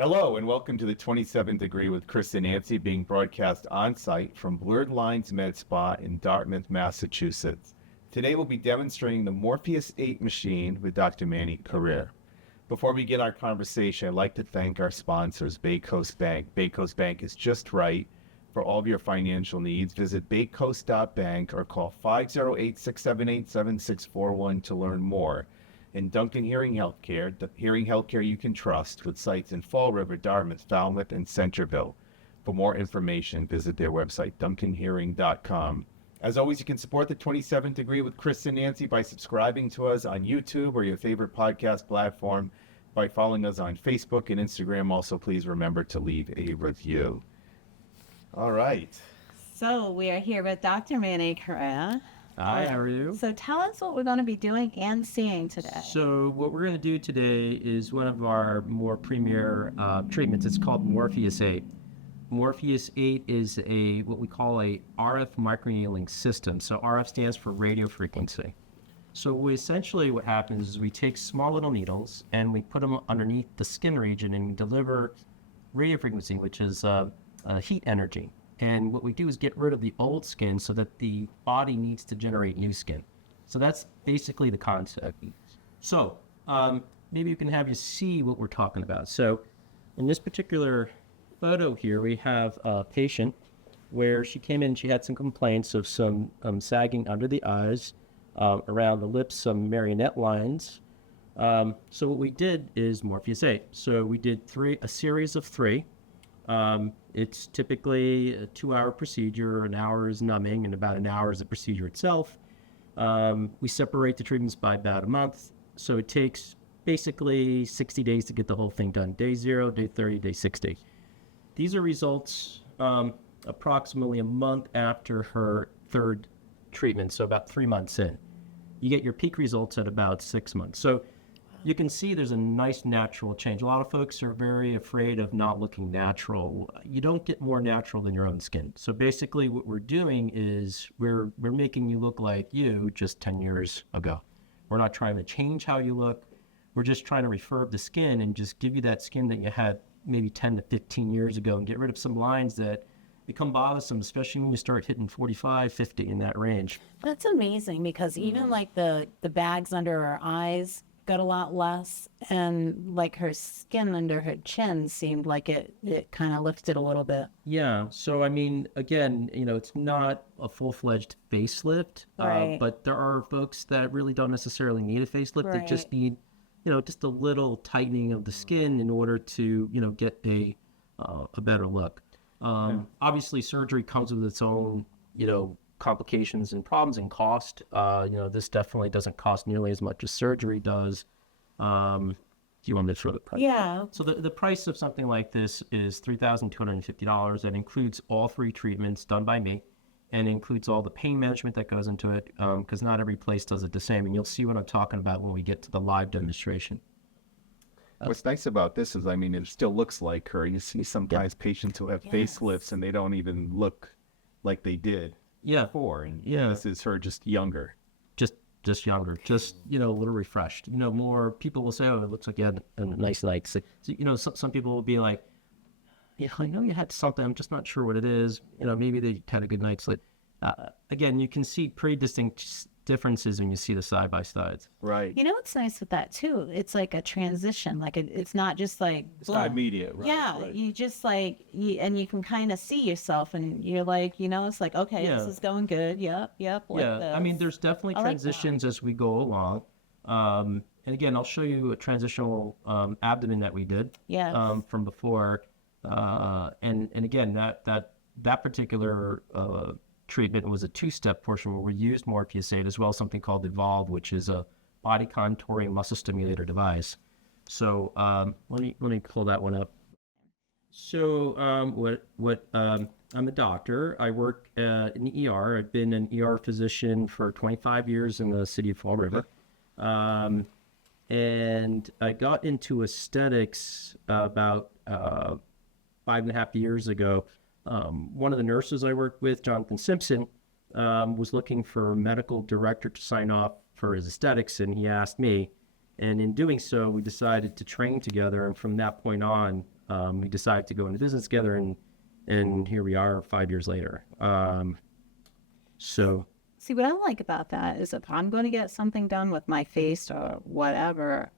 Hello and welcome to the 27th Degree with Chris and Nancy, being broadcast on-site from Blurr'd Lines Med Spa in Dartmouth, Massachusetts. Today we'll be demonstrating the Morpheus 8 machine with Dr. Manny Correia. Before we begin our conversation, I'd like to thank our sponsors, Bay Coast Bank. Bay Coast Bank is just right for all of your financial needs. Visit baycoast.bank or call 508-678-7641 to learn more. And Duncan Hearing Healthcare, the hearing healthcare you can trust, with sites in Fall River, Dartmouth, Falmouth, and Centerville. For more information, visit their website, duncanhearing.com. As always, you can support the 27th Degree with Chris and Nancy by subscribing to us on YouTube or your favorite podcast platform, by following us on Facebook and Instagram. Also, please remember to leave a review. All right. So we are here with Dr. Manny Correia. Hi, how are you? So tell us what we're going to be doing and seeing today. So what we're going to do today is one of our more premier treatments. It's called Morpheus 8. Morpheus 8 is what we call a RF microneedling system. So RF stands for radio frequency. So essentially what happens is we take small little needles and we put them underneath the skin region and we deliver radio frequency, which is heat energy. And what we do is get rid of the old skin so that the body needs to generate new skin. So that's basically the concept. So maybe you can have you see what we're talking about. So in this particular photo here, we have a patient where she came in, she had some complaints of some sagging under the eyes, around the lips, some marionette lines. So what we did is Morpheus 8. So we did a series of three. It's typically a 2-hour procedure. An hour is numbing and about an hour is the procedure itself. We separate the treatments by about a month. So it takes basically 60 days to get the whole thing done. Day 0, day 30, day 60. These are results approximately a month after her third treatment, so about 3 months in. You get your peak results at about 6 months. So you can see there's a nice natural change. A lot of folks are very afraid of not looking natural. You don't get more natural than your own skin. So basically what we're doing is we're making you look like you just 10 years ago. We're not trying to change how you look. We're just trying to refurb the skin and just give you that skin that you had maybe 10 to 15 years ago and get rid of some lines that become bothersome, especially when you start hitting 45, 50 in that range. That's amazing because even like the bags under her eyes got a lot less, and like her skin under her chin seemed like it kind of lifted a little bit. Yeah. So, I mean, again, it's not a full-fledged facelift, Right. But there are folks that really don't necessarily need a facelift. They just need, just a little tightening of the skin in order to, get a better look. Obviously, surgery comes with its own, complications and problems and cost. This definitely doesn't cost nearly as much as surgery does. Do you want me to throw the price? Yeah. So the price of something like this is $3,250. That includes all three treatments done by me, and includes all the pain management that goes into it, because not every place does it the same, and you'll see what I'm talking about when we get to the live demonstration. What's nice about this is, it still looks like her. You see sometimes patients who have facelifts and they don't even look like they did before. And this is her just younger. Just younger, just, a little refreshed. More people will say, oh, it looks like you had a nice night. So, some people will be like, I know you had something, I'm just not sure what it is. Maybe they had a good night's sleep. Again, you can see pretty distinct differences when you see the side-by-sides. Right. What's nice with that too? It's like a transition. Like it's not just like it's not immediate. Right? Yeah, right. You just and you can kind of see yourself, and you're like, it's like, okay, this is going good. Yep. Like this. There's definitely transitions as we go along. And again, I'll show you a transitional abdomen that we did from before. And again, that particular treatment was a 2-step portion where we used Morpheus 8 as well as something called Evolve, which is a body contouring muscle stimulator device. So let me pull that one up. So I'm a doctor. I work in the ER. I've been an ER physician for 25 years in the city of Fall River. And I got into aesthetics about 5.5 years ago. One of the nurses I worked with, Jonathan Simpson, was looking for a medical director to sign off for his aesthetics, and he asked me. And in doing so, we decided to train together. And from that point on, we decided to go into business together, and here we are 5 years later. So See, what I like about that is if I'm going to get something done with my face or whatever,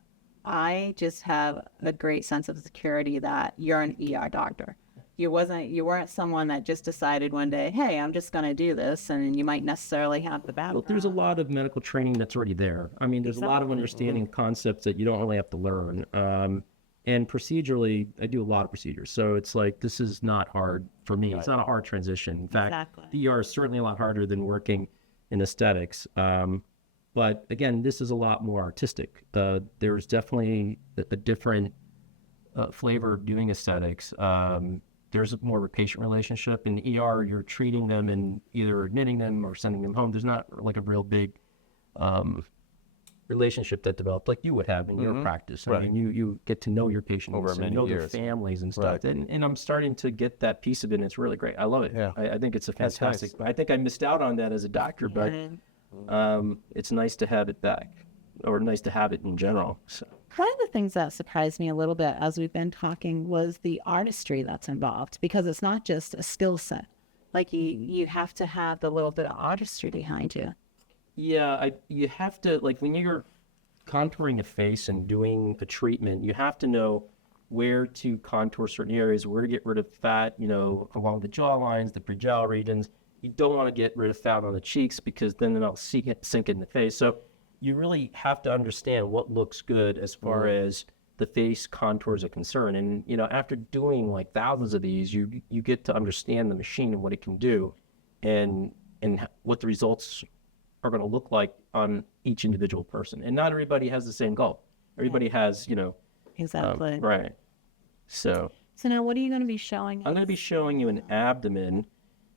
I just have a great sense of security that you're an ER doctor. You weren't someone that just decided one day, hey, I'm just going to do this, and you might necessarily have the background. there's a lot of medical training that's already there. I mean, there's a lot of understanding of concepts that you don't really have to learn. And procedurally, I do a lot of procedures. So it's like, this is not hard for me. It's not a hard transition. In fact, Exactly. the ER is certainly a lot harder than working in aesthetics. But again, this is a lot more artistic. There's definitely a different flavor of doing aesthetics. There's more of a patient relationship. In the ER, you're treating them and either admitting them or sending them home. There's not like a real big relationship that developed like you would have in your practice. I mean, you get to know your patients Over and many know their years. families and stuff. And I'm starting to get that piece of it, and it's really great. I love it. Yeah. I think it's a That's fantastic. nice. I think I missed out on that as a doctor, but it's nice to have it back, or nice to have it in general. So. One of the things that surprised me a little bit as we've been talking was the artistry that's involved, because it's not just a skill set. Like you have to have the little bit of artistry behind you. Yeah, you have to, like, when you're contouring a face and doing a treatment, you have to know where to contour certain areas, where to get rid of fat, along the jaw lines, the prejowl regions. You don't want to get rid of fat on the cheeks because then it'll sink in the face. So you really have to understand what looks good as far as the face contours are concerned. And, after doing like thousands of these, you get to understand the machine and what it can do and what the results are going to look like on each individual person. And not everybody has the same goal. Everybody has, Exactly. right. So now what are you going to be showing us? I'm going to be showing you an abdomen,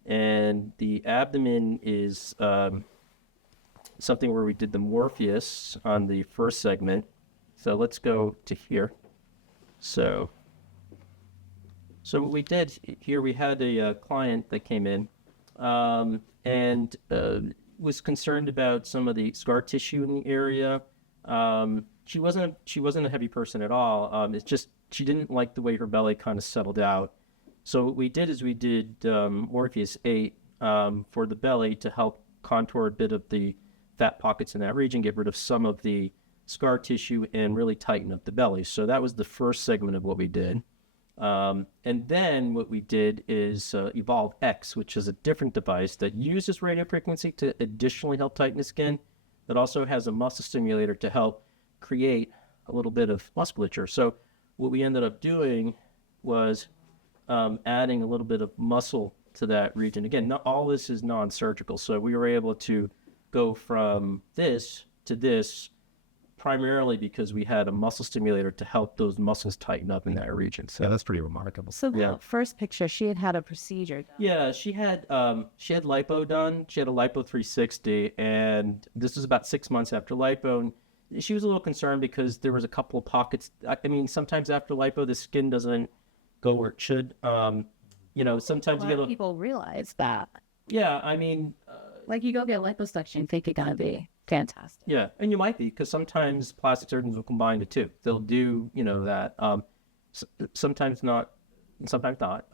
and the abdomen is something where we did the Morpheus on the first segment. So let's go to here. So what we did here, we had a client that came in and was concerned about some of the scar tissue in the area. She wasn't a heavy person at all. It's just she didn't like the way her belly kind of settled out. So what we did is we did Morpheus 8 for the belly to help contour a bit of the fat pockets in that region, get rid of some of the scar tissue, and really tighten up the belly. So that was the first segment of what we did. And then what we did is Evolve X, which is a different device that uses radio frequency to additionally help tighten the skin. That also has a muscle stimulator to help create a little bit of musculature. So what we ended up doing was adding a little bit of muscle to that region. Again, not all this is non-surgical. So we were able to go from this to this primarily because we had a muscle stimulator to help those muscles tighten up in that region. So Yeah, that's pretty remarkable. So the Yeah. first picture, she had a procedure done. yeah, she had lipo done. She had a lipo 360, and this was about 6 months after lipo. And she was a little concerned because there was a couple of pockets. I mean, sometimes after lipo, the skin doesn't go where it should. Sometimes A you lot get of people realize that. yeah. I mean, Like you go get liposuction, you think you're going to be fantastic. yeah, and you might be, because sometimes plastic surgeons will combine the two. They'll do, that. Sometimes not, and sometimes not.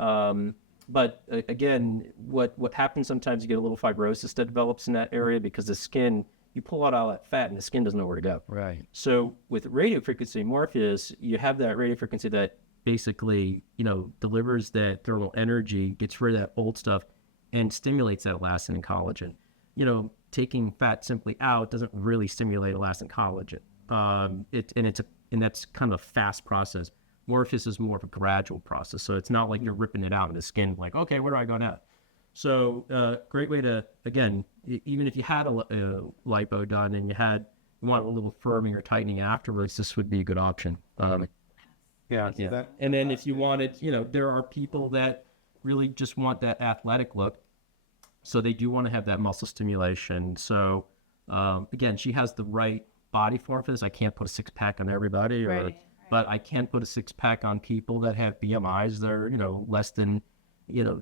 But again, what happens sometimes, you get a little fibrosis that develops in that area because the skin, you pull out all that fat and the skin doesn't know where to go. Right. So with radio frequency Morpheus, you have that radio frequency that basically, delivers that thermal energy, gets rid of that old stuff, and stimulates that elastin and collagen. Taking fat simply out doesn't really stimulate elastin and collagen. And that's kind of a fast process. Morpheus is more of a gradual process, so it's not like you're ripping it out in the skin. Like, okay, where do I go now? So, great way to, again, even if you had a lipo done and you want a little firming or tightening afterwards, this would be a good option. Yeah. Yeah. And then if you wanted, there are people that really just want that athletic look. So they do want to have that muscle stimulation. So again, she has the right body form for this. I can't put a 6-pack on everybody, but I can put a 6-pack on people that have BMIs that are, less than,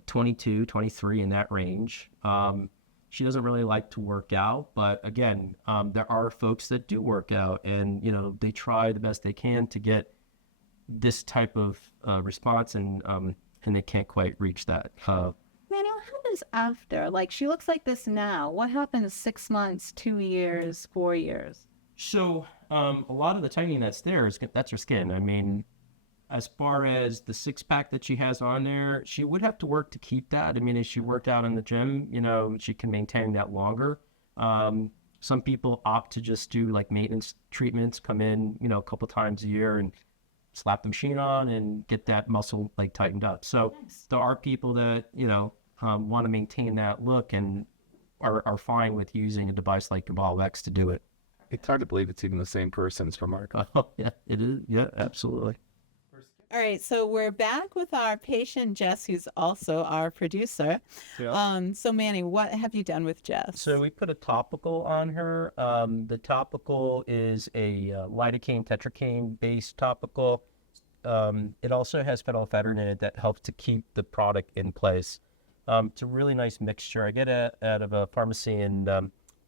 22, 23 in that range. She doesn't really like to work out, but again, there are folks that do work out and, they try the best they can to get this type of response, and they can't quite reach that. Manny, what happens after? Like, she looks like this now. What happens 6 months, 2 years, 4 years? So a lot of the tightening that's there that's her skin. I mean, as far as the six-pack that she has on there, she would have to work to keep that. I mean, as she worked out in the gym, she can maintain that longer. Some people opt to just do like maintenance treatments, come in, a couple times a year and slap the machine on and get that muscle like tightened up. So there are people that, want to maintain that look and are fine with using a device like Cabal X to do it. It's hard to believe it's even the same person as from our. Oh, yeah, it is. Yeah, absolutely. All right, so we're back with our patient Jess, who's also our producer. Yeah. So Manny, what have you done with Jess? So we put a topical on her. The topical is a lidocaine tetracaine based topical. It also has phenylphedrine in it that helps to keep the product in place. It's a really nice mixture. I get it out of a pharmacy in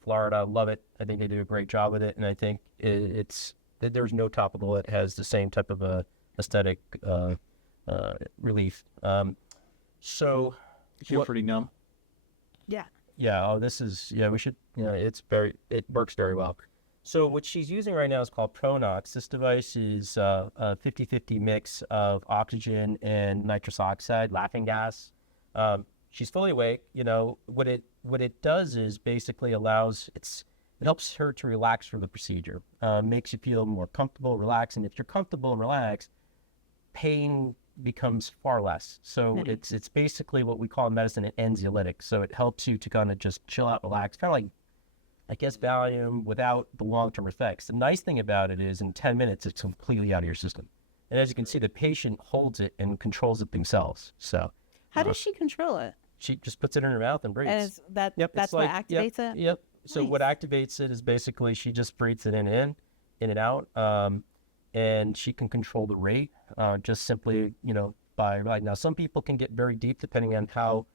Florida. I love it. I think they do a great job with it, and I think there's no topical that has the same type of a aesthetic relief. So Feel pretty numb. Yeah. Yeah. Oh, we should. It works very well. So what she's using right now is called Pronox. This device is a 50-50 mix of oxygen and nitrous oxide, laughing gas. She's fully awake. What it does is basically it helps her to relax from the procedure. Makes you feel more comfortable, relaxed, and if you're comfortable and relaxed, pain becomes far less. So it's basically what we call in medicine an anxiolytic. So it helps you to kind of just chill out, relax, kind of like, I guess, Valium without the long-term effects. The nice thing about it is in 10 minutes, it's completely out of your system. And as you can see, the patient holds it and controls it themselves. So how does she control it? she just puts it in her mouth and breathes. And that's what activates it? Yep. So Nice. what activates it is basically she just breathes it in and out. And she can control the rate just simply, by right. Now, some people can get very deep depending on how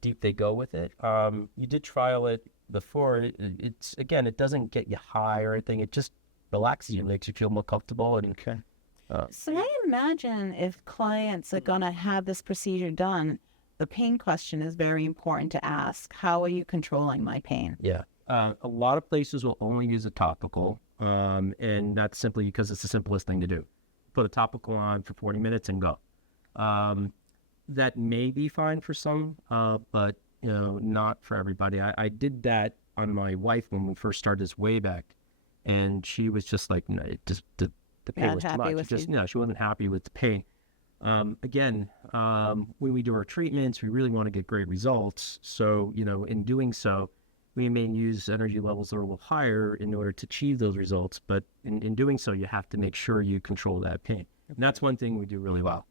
deep they go with it. You did trial it before. It doesn't get you high or anything. It just relaxes you, makes you feel more comfortable. And Okay. So I imagine if clients are going to have this procedure done, the pain question is very important to ask. How are you controlling my pain? yeah, a lot of places will only use a topical, and that's simply because it's the simplest thing to do. Put a topical on for 40 minutes and go. That may be fine for some, but not for everybody. I did that on my wife when we first started this way back, and she was just like, no, the pain Not was too happy much. with She wasn't happy with the pain. Again, when we do our treatments, we really want to get great results. So, in doing so, we may use energy levels that are a little higher in order to achieve those results. But in doing so, you have to make sure you control that pain. And that's one thing we do really well.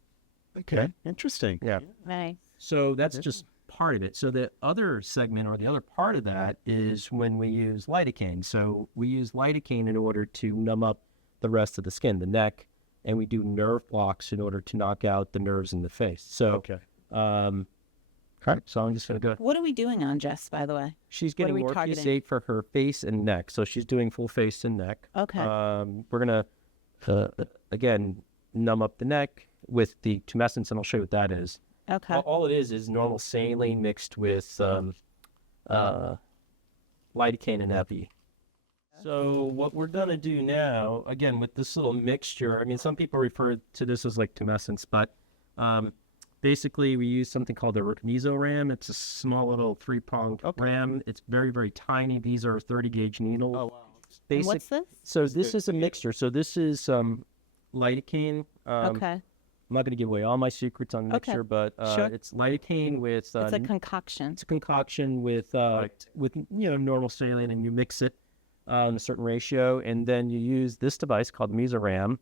Okay. Interesting. Yeah. Right. So that's just part of it. So the other segment or the other part of that is when we use lidocaine. So we use lidocaine in order to numb up the rest of the skin, the neck, and we do nerve blocks in order to knock out the nerves in the face. So, Okay. So I'm just going to go. What are we doing on Jess, by the way? She's What are getting we Morpheus targeting? 8 for her face and neck. So she's doing full face and neck. Okay. We're going to, again, numb up the neck with the tumescence, and I'll show you what that is. Okay. All it is normal saline mixed with lidocaine and epi. So what we're going to do now, again, with this little mixture, I mean, some people refer to this as like tumescence, but basically we use something called the mesoram. It's a small little 3-pronged ram. It's very, very tiny. These are 30-gauge needles. Oh, wow. And what's this? So this is a mixture. So this is lidocaine. Okay. I'm not going to give away all my secrets on the Okay. mixture, but Sure. it's lidocaine with It's a concoction. it's a concoction with normal saline, and you mix it in a certain ratio, and then you use this device called mesoram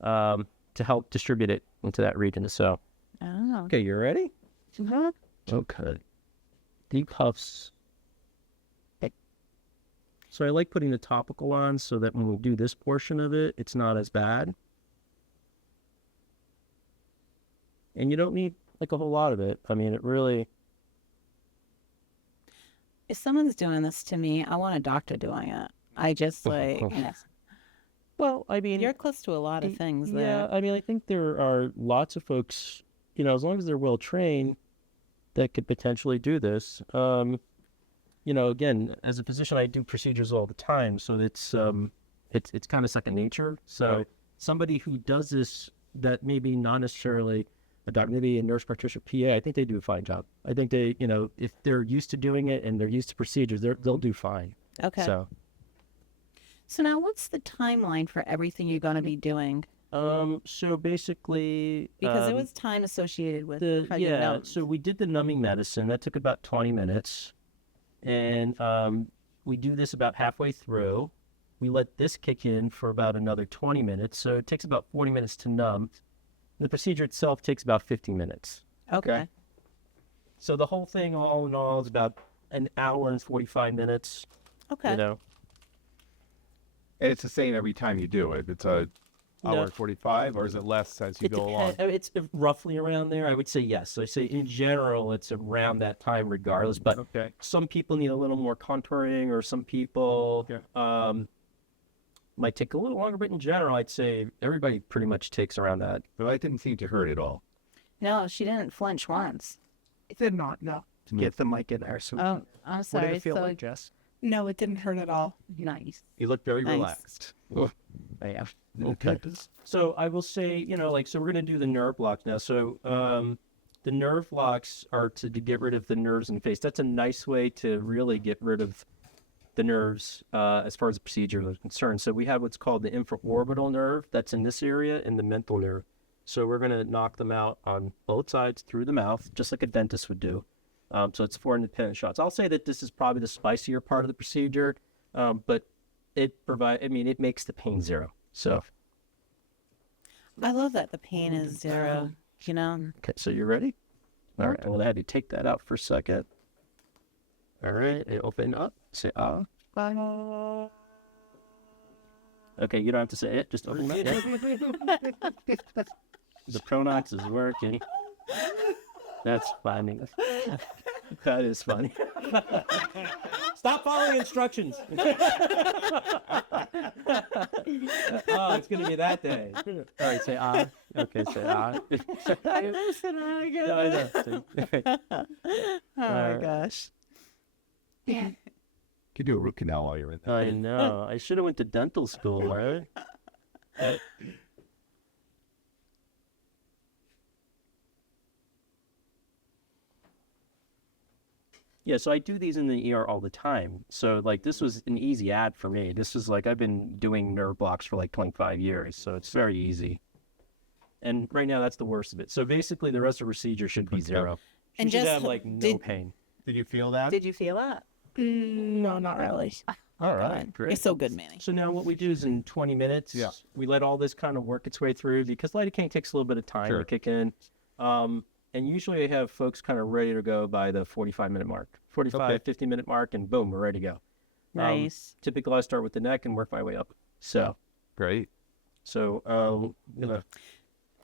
to help distribute it into that region. So, Oh. okay, you ready? Mhm. Okay. Deep puffs. So I like putting the topical on so that when we do this portion of it, it's not as bad. And you don't need like a whole lot of it. I mean, it really... If someone's doing this to me, I want a doctor doing it. I just like, Well, I mean, You're close to a lot of things there. yeah, I mean, I think there are lots of folks, as long as they're well trained, that could potentially do this. Again, as a physician, I do procedures all the time, so it's kind of second nature. So Right. somebody who does this, that maybe not necessarily a doctor, maybe a nurse practitioner, PA, I think they do a fine job. I think they, if they're used to doing it and they're used to procedures, they'll do fine. Okay. So now what's the timeline for everything you're going to be doing? So basically, Because there was time associated with how you yeah, know. so we did the numbing medicine. That took about 20 minutes. And we do this about halfway through. We let this kick in for about another 20 minutes. So it takes about 40 minutes to numb. The procedure itself takes about 15 minutes. Okay. So the whole thing, all in all, is about an hour and 45 minutes. Okay. And it's the same every time you do it. It's a hour and 45, or is it less as you go along? It's roughly around there. I would say yes. So I say in general, it's around that time regardless. But Okay. some people need a little more contouring, or some people might take a little longer. But in general, I'd say everybody pretty much takes around that. But I didn't seem to hurt at all. No, she didn't flinch once. It did not, no. To get the mic in there. So Oh, I'm What sorry. did it feel so like, Jess? No, it didn't hurt at all. nice. You look very Nice. relaxed. yeah. Okay. So I will say, so we're going to do the nerve blocks now. So the nerve blocks are to get rid of the nerves in the face. That's a nice way to really get rid of the nerves as far as the procedure is concerned. So we have what's called the infraorbital nerve. That's in this area, and the mental nerve. So we're going to knock them out on both sides through the mouth, just like a dentist would do. So it's 4 independent shots. I'll say that this is probably the spicier part of the procedure, but it makes the pain zero. So. I love that the pain is zero, Okay, so you ready? All right, well, I had to take that out for a second. All right, and open up. Say ah. Okay, you don't have to say it. Just open up. The Pronox is working. That's funny. That is funny. Stop following instructions. Oh, it's gonna be that day. All right, say ah. Okay, say ah. I know. Oh my gosh. You could do a root canal while you're in there. I know. I should have went to dental school, right? Yeah, so I do these in the ER all the time. So, this was an easy ad for me. This is I've been doing nerve blocks for 25 years, so it's very easy. And right now, that's the worst of it. So basically, the rest of the procedure should be zero. And You should just have, no did- pain. Did you feel that? Did you feel that? No, not really. All right, God. great. You're so good, Manny. So now what we do is in 20 minutes, we let all this kind of work its way through, because lidocaine takes a little bit of time to kick in. And usually I have folks kind of ready to go by the 45-minute mark, 50-minute mark, and boom, we're ready to go. Nice. Typically I start with the neck and work my way up. So, Great. so,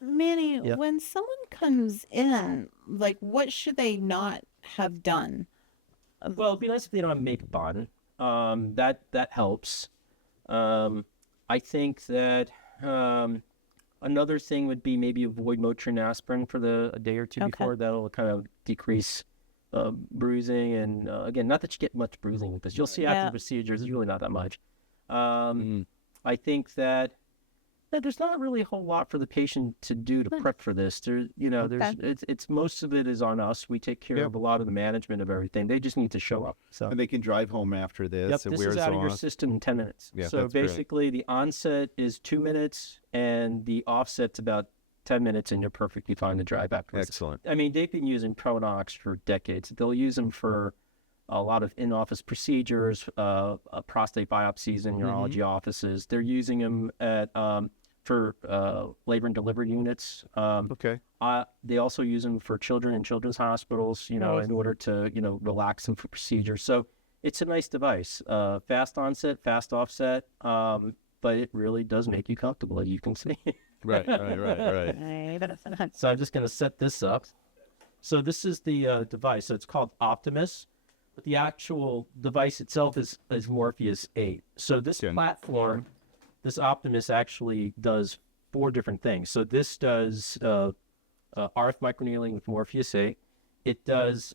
Manny, Yeah. when someone comes in, what should they not have done? well, it'd be nice if they don't have makeup on. That helps. I think that another thing would be maybe avoid Motrin aspirin for a day or two Okay. before. That'll kind of decrease bruising. And again, not that you get much bruising with this. You'll see after Yeah. the procedures, there's really not that much. I think that there's not really a whole lot for the patient to do to prep for this. There's it's most of it is on us. We take care of a lot of the management of everything. They just need to show up. So. And they can drive home after this. Yep, It this wears is out of your off. system in 10 minutes. Yeah, so that's great. basically, the onset is 2 minutes, and the offset's about 10 minutes, and you're perfectly fine to drive afterwards. Excellent. I mean, they've been using Pronox for decades. They'll use them for a lot of in-office procedures, prostate biopsies in urology offices. They're using them for labor and delivery units. Okay. They also use them for children in children's hospitals, in order to, relax them for procedures. So it's a nice device. Fast onset, fast offset, but it really does make you comfortable, as you can see. Right. So I'm just going to set this up. So this is the device. So it's called Optimus, but the actual device itself is Morpheus 8. So this platform this Optimus actually does 4 different things. So this does RF microneedling with Morpheus 8. It does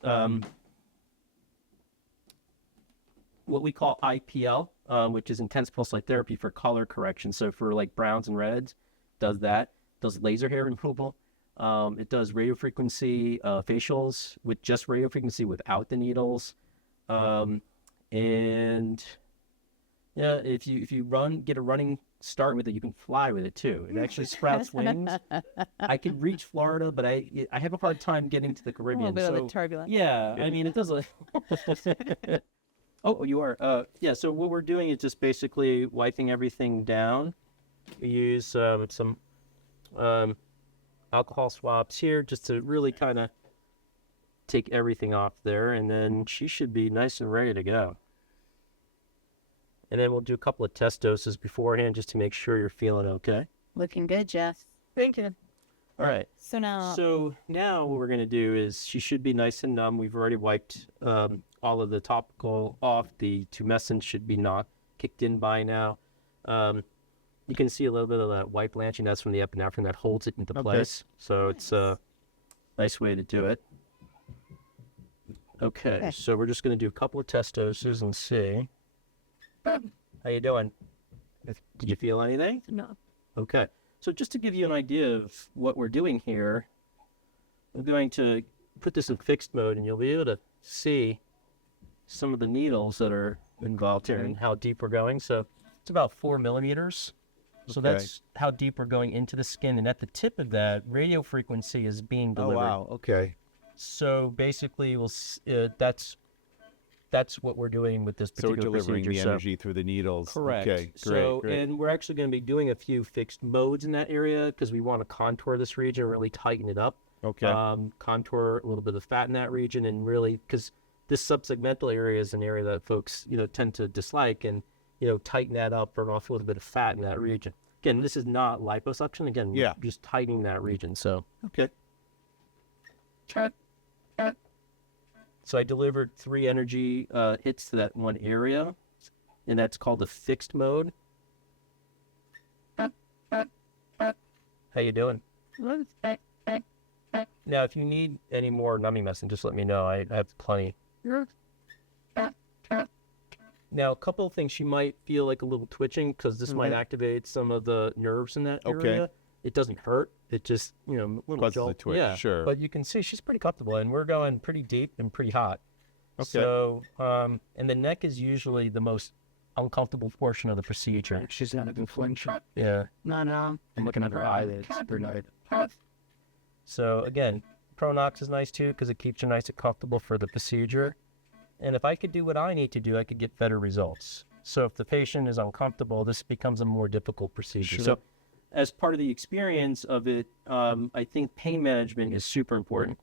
what we call IPL, which is intense pulse light therapy for color correction. So for like browns and reds, does that. Does laser hair removal. It does radiofrequency facials with just radiofrequency without the needles. And yeah, if you get a running start with it, you can fly with it too. It actually sprouts wings. I could reach Florida, but I have a hard time getting to the A Caribbean. little bit so of the turbulence. yeah, I mean it does. Oh, you are. Yeah. So what we're doing is just basically wiping everything down. We use some alcohol swabs here just to really kind of take everything off there, and then she should be nice and ready to go. And then we'll do a couple of test doses beforehand just to make sure you're feeling okay. Looking good, Jeff. Thank you. All right. So now, So now what we're going to do is she should be nice and numb. We've already wiped all of the topical off. The tumescent should be not kicked in by now. You can see a little bit of that white blanching. That's from the epinephrine that holds it into place. So it's a nice way to do it. Okay, so we're just going to do a couple of test doses and see. How you doing? Did you feel anything? No. Okay, so just to give you an idea of what we're doing here, I'm going to put this in fixed mode, and you'll be able to see some of the needles that are involved here and how deep we're going. So it's about 4 millimeters. So Okay. that's how deep we're going into the skin. And at the tip of that, radio frequency is being Oh, delivered. wow. Okay. So basically, that's what we're doing with this So we're particular delivering procedure. the energy through the needles. Correct. Okay, great, So, great. and we're actually going to be doing a few fixed modes in that area because we want to contour this region, really tighten it up. Okay. Contour a little bit of fat in that region, and really, because this subsegmental area is an area that folks, tend to dislike, and, tighten that up, burn off a little bit of fat in that region. Again, this is not liposuction. Again, we're Yeah. just tightening that region. So, Okay. So I delivered 3 energy hits to that one area, and that's called the fixed mode. How you doing? Now, if you need any more numbing medicine, just let me know. I have plenty. Now, a couple of things. She might feel like a little twitching because this might activate some of the nerves in that Okay. area. It doesn't hurt. It just, a little Causes a jolt. twitch, Yeah, sure. But you can see she's pretty comfortable, and we're going pretty deep and pretty hot. Okay. So, and the neck is usually the most uncomfortable portion of the procedure. She's out of inflection. Yeah. no. I'm looking at her eyelids. They're not. So again, Pronox is nice too because it keeps you nice and comfortable for the procedure. And if I could do what I need to do, I could get better results. So if the patient is uncomfortable, this becomes a more difficult procedure. Sure. So as part of the experience of it, I think pain management is super important.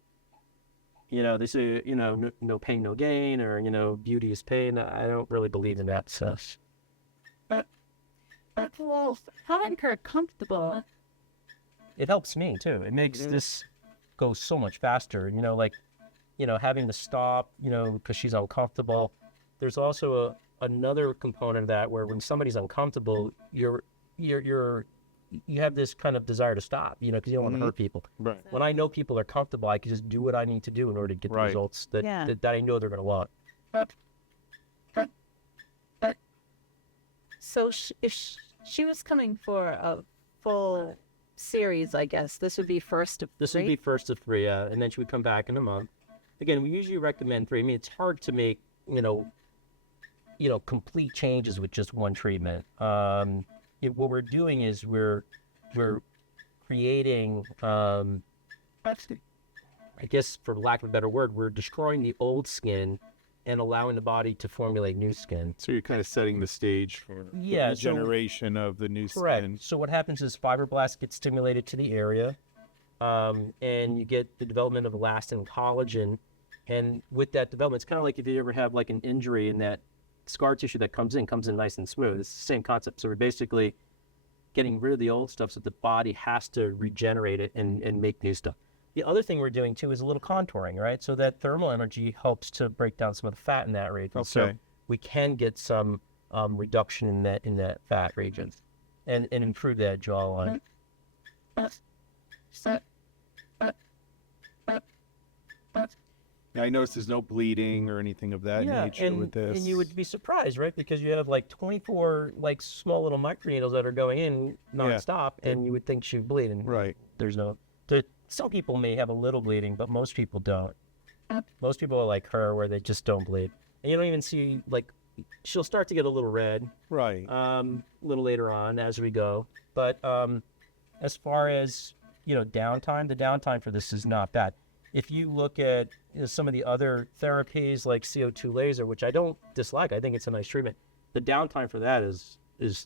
They say, no pain, no gain, or, beauty is pain. I don't really believe in that. So Well, having her comfortable. it helps me too. It makes this go so much faster. Having to stop, because she's uncomfortable. There's also another component of that where when somebody's uncomfortable, you have this kind of desire to stop, because you don't want to hurt people. Right. When I know people are comfortable, I can just do what I need to do in order to get the Right. results that Yeah. that I know they're going to want. So if she was coming for a full series, I guess this would be first of This would be first of 3, and then she would come back in a month. Again, we usually recommend 3. I mean, it's hard to make, complete changes with just one treatment. What we're doing is we're creating, I guess for lack of a better word, we're destroying the old skin and allowing the body to formulate new skin. So you're kind of setting the stage for Yeah, the so- generation of the new Correct. skin. So what happens is fibroblasts get stimulated to the area, and you get the development of elastin and collagen. And with that development, it's kind of like if you ever have like an injury and that scar tissue that comes in nice and smooth. It's the same concept. So we're basically getting rid of the old stuff so the body has to regenerate it and make new stuff. The other thing we're doing too is a little contouring, right? So that thermal energy helps to break down some of the fat in that region. So Okay. we can get some reduction in that fat region. and improve that jawline. Now, I noticed there's no bleeding or anything of that nature with this. And you would be surprised, right? Because you have like 24 like small little microneedles that are going in nonstop, and you would think she'd bleed, and Right. there's no. Some people may have a little bleeding, but most people don't. Most people are like her, where they just don't bleed, and you don't even see like. She'll start to get a little red, Right. a little later on as we go. But as far as downtime, the downtime for this is not bad. If you look at some of the other therapies like CO2 laser, which I don't dislike, I think it's a nice treatment. The downtime for that is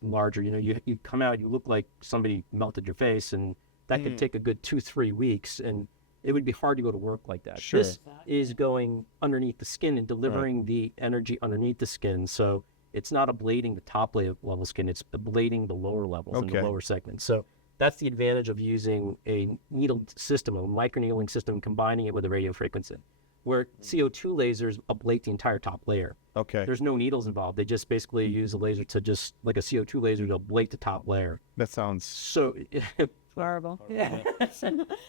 larger. You come out, you look like somebody melted your face, and that could take a good 2-3 weeks, and it would be hard to go to work like that. Sure. This is going underneath the skin and delivering the energy underneath the skin. So it's not ablating the top level skin, it's ablating the lower levels and the lower segments. So that's the advantage of using a needle system, a microneedling system, combining it with a radio frequency, where CO2 lasers ablate the entire top layer. Okay. There's no needles involved. They just basically use a laser to just, like a CO2 laser, to ablate the top layer. That sounds... So... Horrible. Yeah.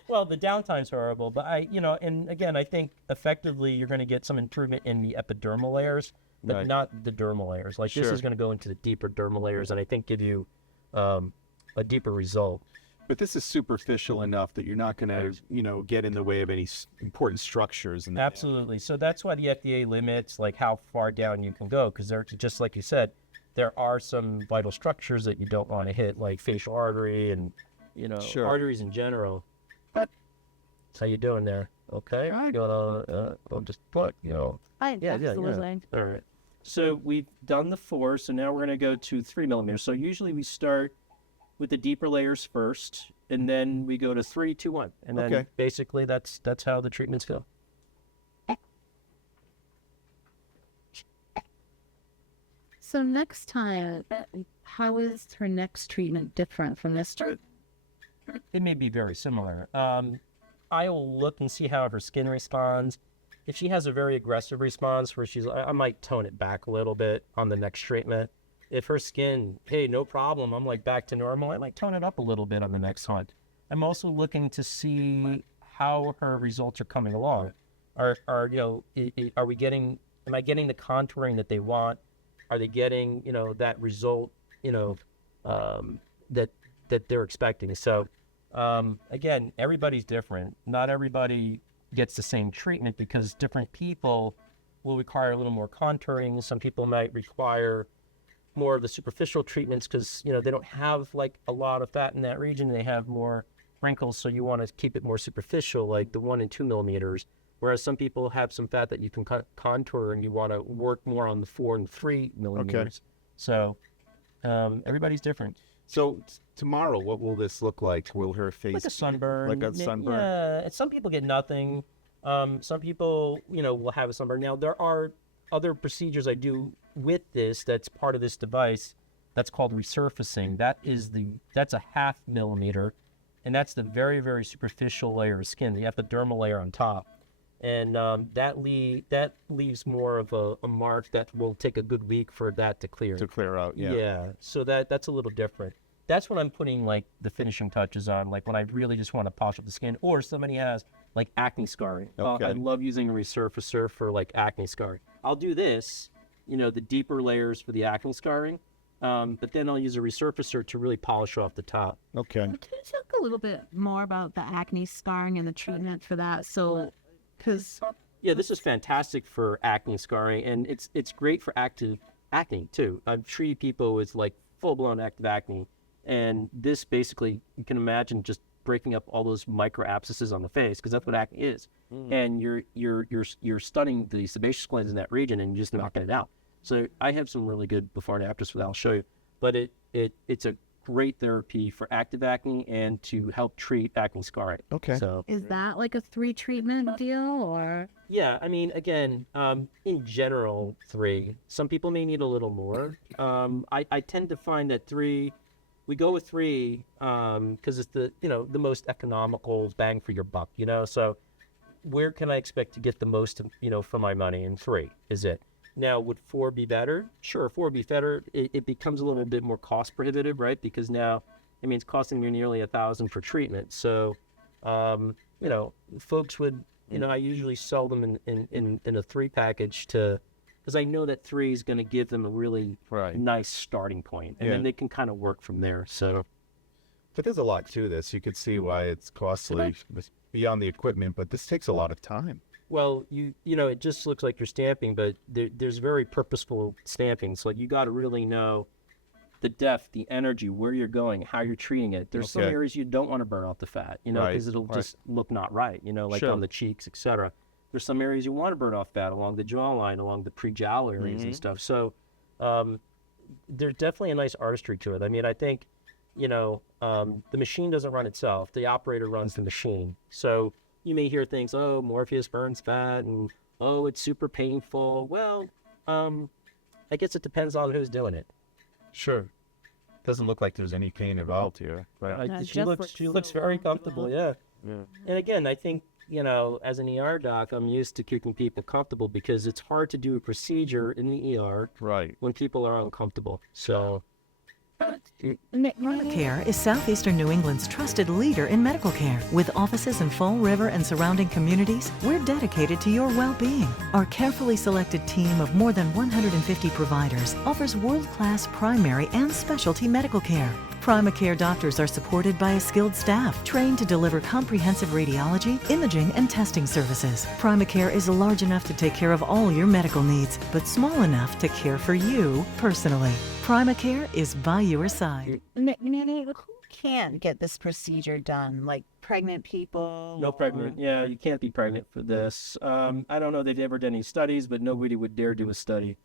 Well, the downtime's horrible, but and again, I think effectively you're going to get some improvement in the epidermal layers, but Right. not the dermal layers. Like this Sure. is going to go into the deeper dermal layers, and I think give you a deeper result. But this is superficial enough that you're not going to, get in the way of any important structures. In the Absolutely. So that's why the FDA limits like how far down you can go, because they're just like you said, there are some vital structures that you don't want to hit, like facial artery and Sure. arteries in general. How you doing there? Okay. Right. You wanna, I'll just put, Absolutely. All right. So we've done the 4, so now we're going to go to 3 millimeters. So usually we start with the deeper layers first, and then we go to 3, 2, 1. And then Okay. basically that's how the treatments go. So next time, how is her next treatment different from this treatment? It may be very similar. I will look and see how her skin responds. If she has a very aggressive response where I might tone it back a little bit on the next treatment. If her skin, hey, no problem, I'm like back to normal, I might tone it up a little bit on the next one. I'm also looking to see how her results are coming along. Are we getting, am I getting the contouring that they want? Are they getting, that result, that they're expecting? So, again, everybody's different. Not everybody gets the same treatment because different people will require a little more contouring. Some people might require more of the superficial treatments because, they don't have like a lot of fat in that region. They have more wrinkles. So you want to keep it more superficial, like the 1 and 2 millimeters. Whereas some people have some fat that you can contour and you want to work more on the 4 and 3 millimeters. So everybody's different. So tomorrow, what will this look like? Will her face Like a sunburn. Like a sunburn? Yeah. And some people get nothing. Some people, will have a sunburn. Now, there are other procedures I do with this that's part of this device that's called resurfacing. That's a 0.5 millimeter, and that's the very, very superficial layer of skin, the epidermal layer on top. And that leaves more of a mark that will take a good week for that to clear. To clear out, yeah. Yeah, so that's a little different. That's when I'm putting like the finishing touches on, like when I really just want to polish up the skin, or somebody has like acne scarring. Okay. I love using a resurfacer for like acne scarring. I'll do this, the deeper layers for the acne scarring, but then I'll use a resurfacer to really polish off the top. Okay. Can you talk a little bit more about the acne scarring and the treatment for that? So, because Yeah, this is fantastic for acne scarring, and it's great for active acne too. I've treated people with like full-blown active acne, and this basically, you can imagine just breaking up all those micro abscesses on the face, because that's what acne is. And you're stunning the sebaceous glands in that region, and you're just knocking it out. So I have some really good before and afters for that. I'll show you. But it's a great therapy for active acne and to help treat acne scarring. Okay. So is that like a 3 treatment deal, or? yeah, I mean, again, in general, 3. Some people may need a little more. I tend to find that 3, we go with 3 because it's the most economical bang for your buck. So where can I expect to get the most for my money? And 3 is it. Now, would 4 be better? Sure, 4 would be better. It becomes a little bit more cost prohibitive, right? Because now it means costing you nearly $1,000 for treatment. So, folks would, I usually sell them in a 3 package because I know that 3 is going to give them a really nice starting point, and then they can kind of work from there. So, But there's a lot to this. You could see why it's costly beyond the equipment, but this takes a lot of time. well, it just looks like you're stamping, but there's very purposeful stamping. So you got to really know the depth, the energy, where you're going, how you're treating it. There's some Okay. areas you don't want to burn off the fat, because it'll just look not right, like Sure. on the cheeks, etc. There's some areas you want to burn off fat along the jawline, along the pre-jowl areas and stuff. So there's definitely a nice artistry to it. I mean, I think, the machine doesn't run itself. The operator runs the machine. So you may hear things, oh, Morpheus burns fat, and oh, it's super painful. Well, I guess it depends on who's doing it. Sure. Doesn't look like there's any pain involved here. Right. She looks very comfortable, yeah. And again, I think, as an ER doc, I'm used to keeping people comfortable because it's hard to do a procedure in the ER Right. when people are uncomfortable. So PrimaCARE is Southeastern New England's trusted leader in medical care. With offices in Fall River and surrounding communities, we're dedicated to your well-being. Our carefully selected team of more than 150 providers offers world-class primary and specialty medical care. PrimaCARE doctors are supported by a skilled staff trained to deliver comprehensive radiology, imaging, and testing services. PrimaCARE is large enough to take care of all your medical needs, but small enough to care for you personally. PrimaCARE is by your side. Manny, who can get this procedure done? Like pregnant people? no pregnant. Yeah, you can't be pregnant for this. I don't know if they've ever done any studies, but nobody would dare do a study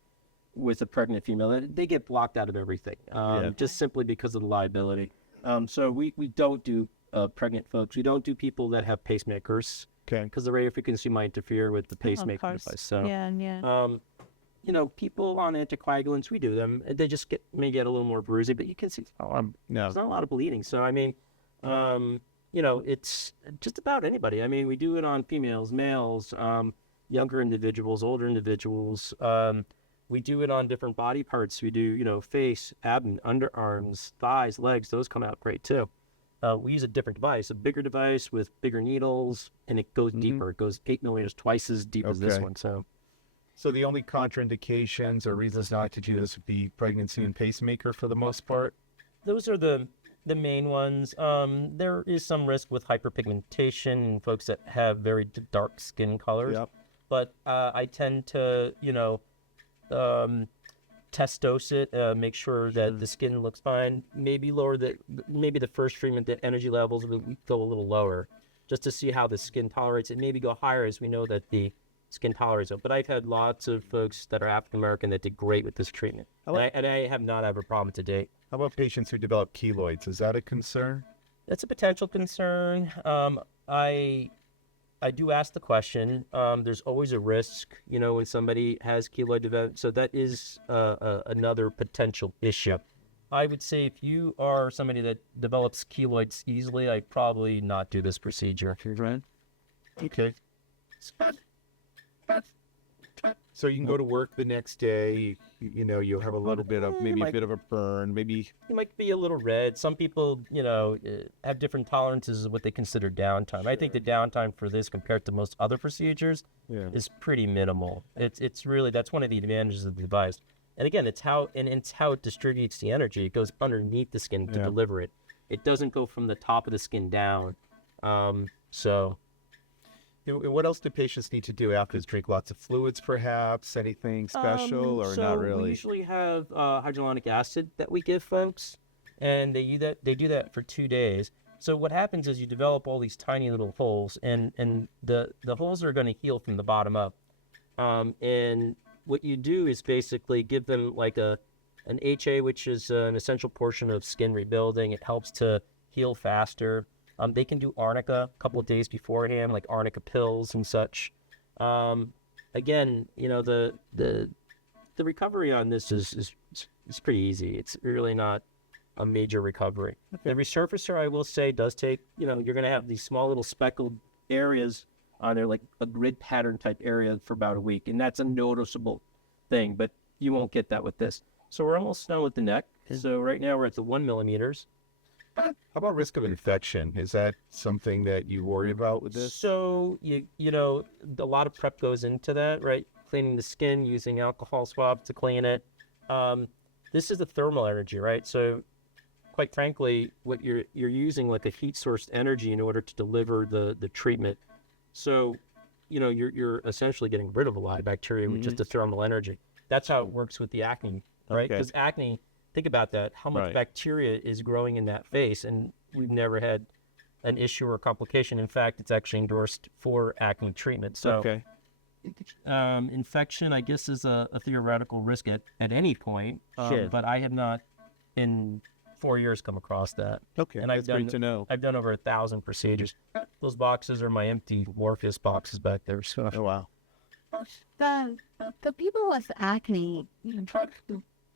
with a pregnant female. They get blocked out of everything, just simply because of the liability. So we don't do pregnant folks. We don't do people that have pacemakers. Okay. Because the radio frequency might interfere with the pacemaker device. So, people on anticoagulants, we do them. They just may get a little more bruising, but you can see there's not a lot of bleeding. So, I mean, it's just about anybody. I mean, we do it on females, males, younger individuals, older individuals. We do it on different body parts. We do, face, abdomen, underarms, thighs, legs. Those come out great too. We use a different device, a bigger device with bigger needles, and it goes deeper. It goes 8 millimeters, twice as deep as this one. So the only contraindications or reasons not to do this would be pregnancy and pacemaker for the most part? Those are the main ones. There is some risk with hyperpigmentation in folks that have very dark skin colors. Yep. But I tend to, test dose it, make sure that the skin looks fine. Maybe maybe the first treatment, the energy levels will go a little lower, just to see how the skin tolerates it. Maybe go higher as we know that the skin tolerates it. But I've had lots of folks that are African American that did great with this treatment, and I have not had a problem to date. How about patients who develop keloids? Is that a concern? That's a potential concern. I do ask the question. There's always a risk, when somebody has keloid development. So that is another potential issue. I would say if you are somebody that develops keloids easily, I'd probably not do this procedure. Okay. So you can go to work the next day, you'll have a little bit of, maybe a bit of a burn, maybe. You might be a little red. Some people, have different tolerances of what they consider downtime. I think the downtime for this compared to most other procedures is pretty minimal. It's really, that's one of the advantages of the device. And again, it's how it distributes the energy. It goes underneath the skin to deliver it. It doesn't go from the top of the skin down. What else do patients need to do after this? Drink lots of fluids, perhaps? Anything special, or not really? We usually have hyaluronic acid that we give folks, and they do that for 2 days. So what happens is you develop all these tiny little holes, and the holes are going to heal from the bottom up. And what you do is basically give them like an HA, which is an essential portion of skin rebuilding. It helps to heal faster. They can do arnica a couple of days beforehand, like arnica pills and such. Again, the recovery on this is pretty easy. It's really not a major recovery. The resurfacer, I will say, does take, you're going to have these small little speckled areas on there, like a grid pattern type area for about a week, and that's a noticeable thing, but you won't get that with this. So we're almost done with the neck. So right now we're at the 1 millimeters. How about risk of infection? Is that something that you worry about with this? So you know, a lot of prep goes into that, right? Cleaning the skin, using alcohol swabs to clean it. This is the thermal energy, right? So quite frankly, what you're using like a heat source energy in order to deliver the treatment. So, you know, you're essentially getting rid of a lot of bacteria with just the thermal energy. That's how it works with the acne, right? Okay. Because acne, think about that, how much Right. bacteria is growing in that face, and we've never had an issue or complication. In fact, it's actually endorsed for acne treatment. So Okay. infection, I guess, is a theoretical risk at any point. Sure. But I have not, in 4 years, come across that. Okay. And I've That's great done- to know. I've done over 1,000 procedures. Those boxes are my empty Morpheus boxes back there. So Oh, wow. The people with acne,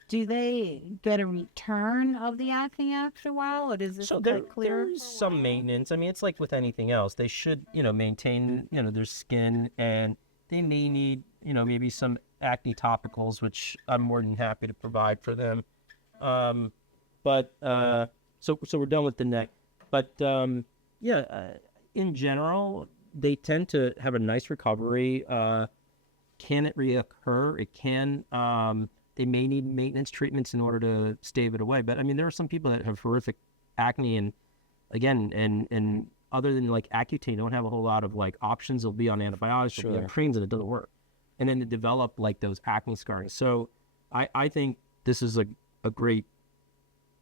do they get a return of the acne after a while, or does this So get clear? there's some maintenance. I mean, it's like with anything else. They should, you know, maintain, you know, their skin, and they may need, you know, maybe some acne topicals, which I'm more than happy to provide for them. So we're done with the neck. But in general, they tend to have a nice recovery. Can it reoccur? It can. They may need maintenance treatments in order to stave it away. But I mean, there are some people that have horrific acne, and again, and other than like Accutane, don't have a whole lot of like options. They'll be on antibiotics, they'll be on creams, and it doesn't work. And then they develop like those acne scarring. So I think this is a great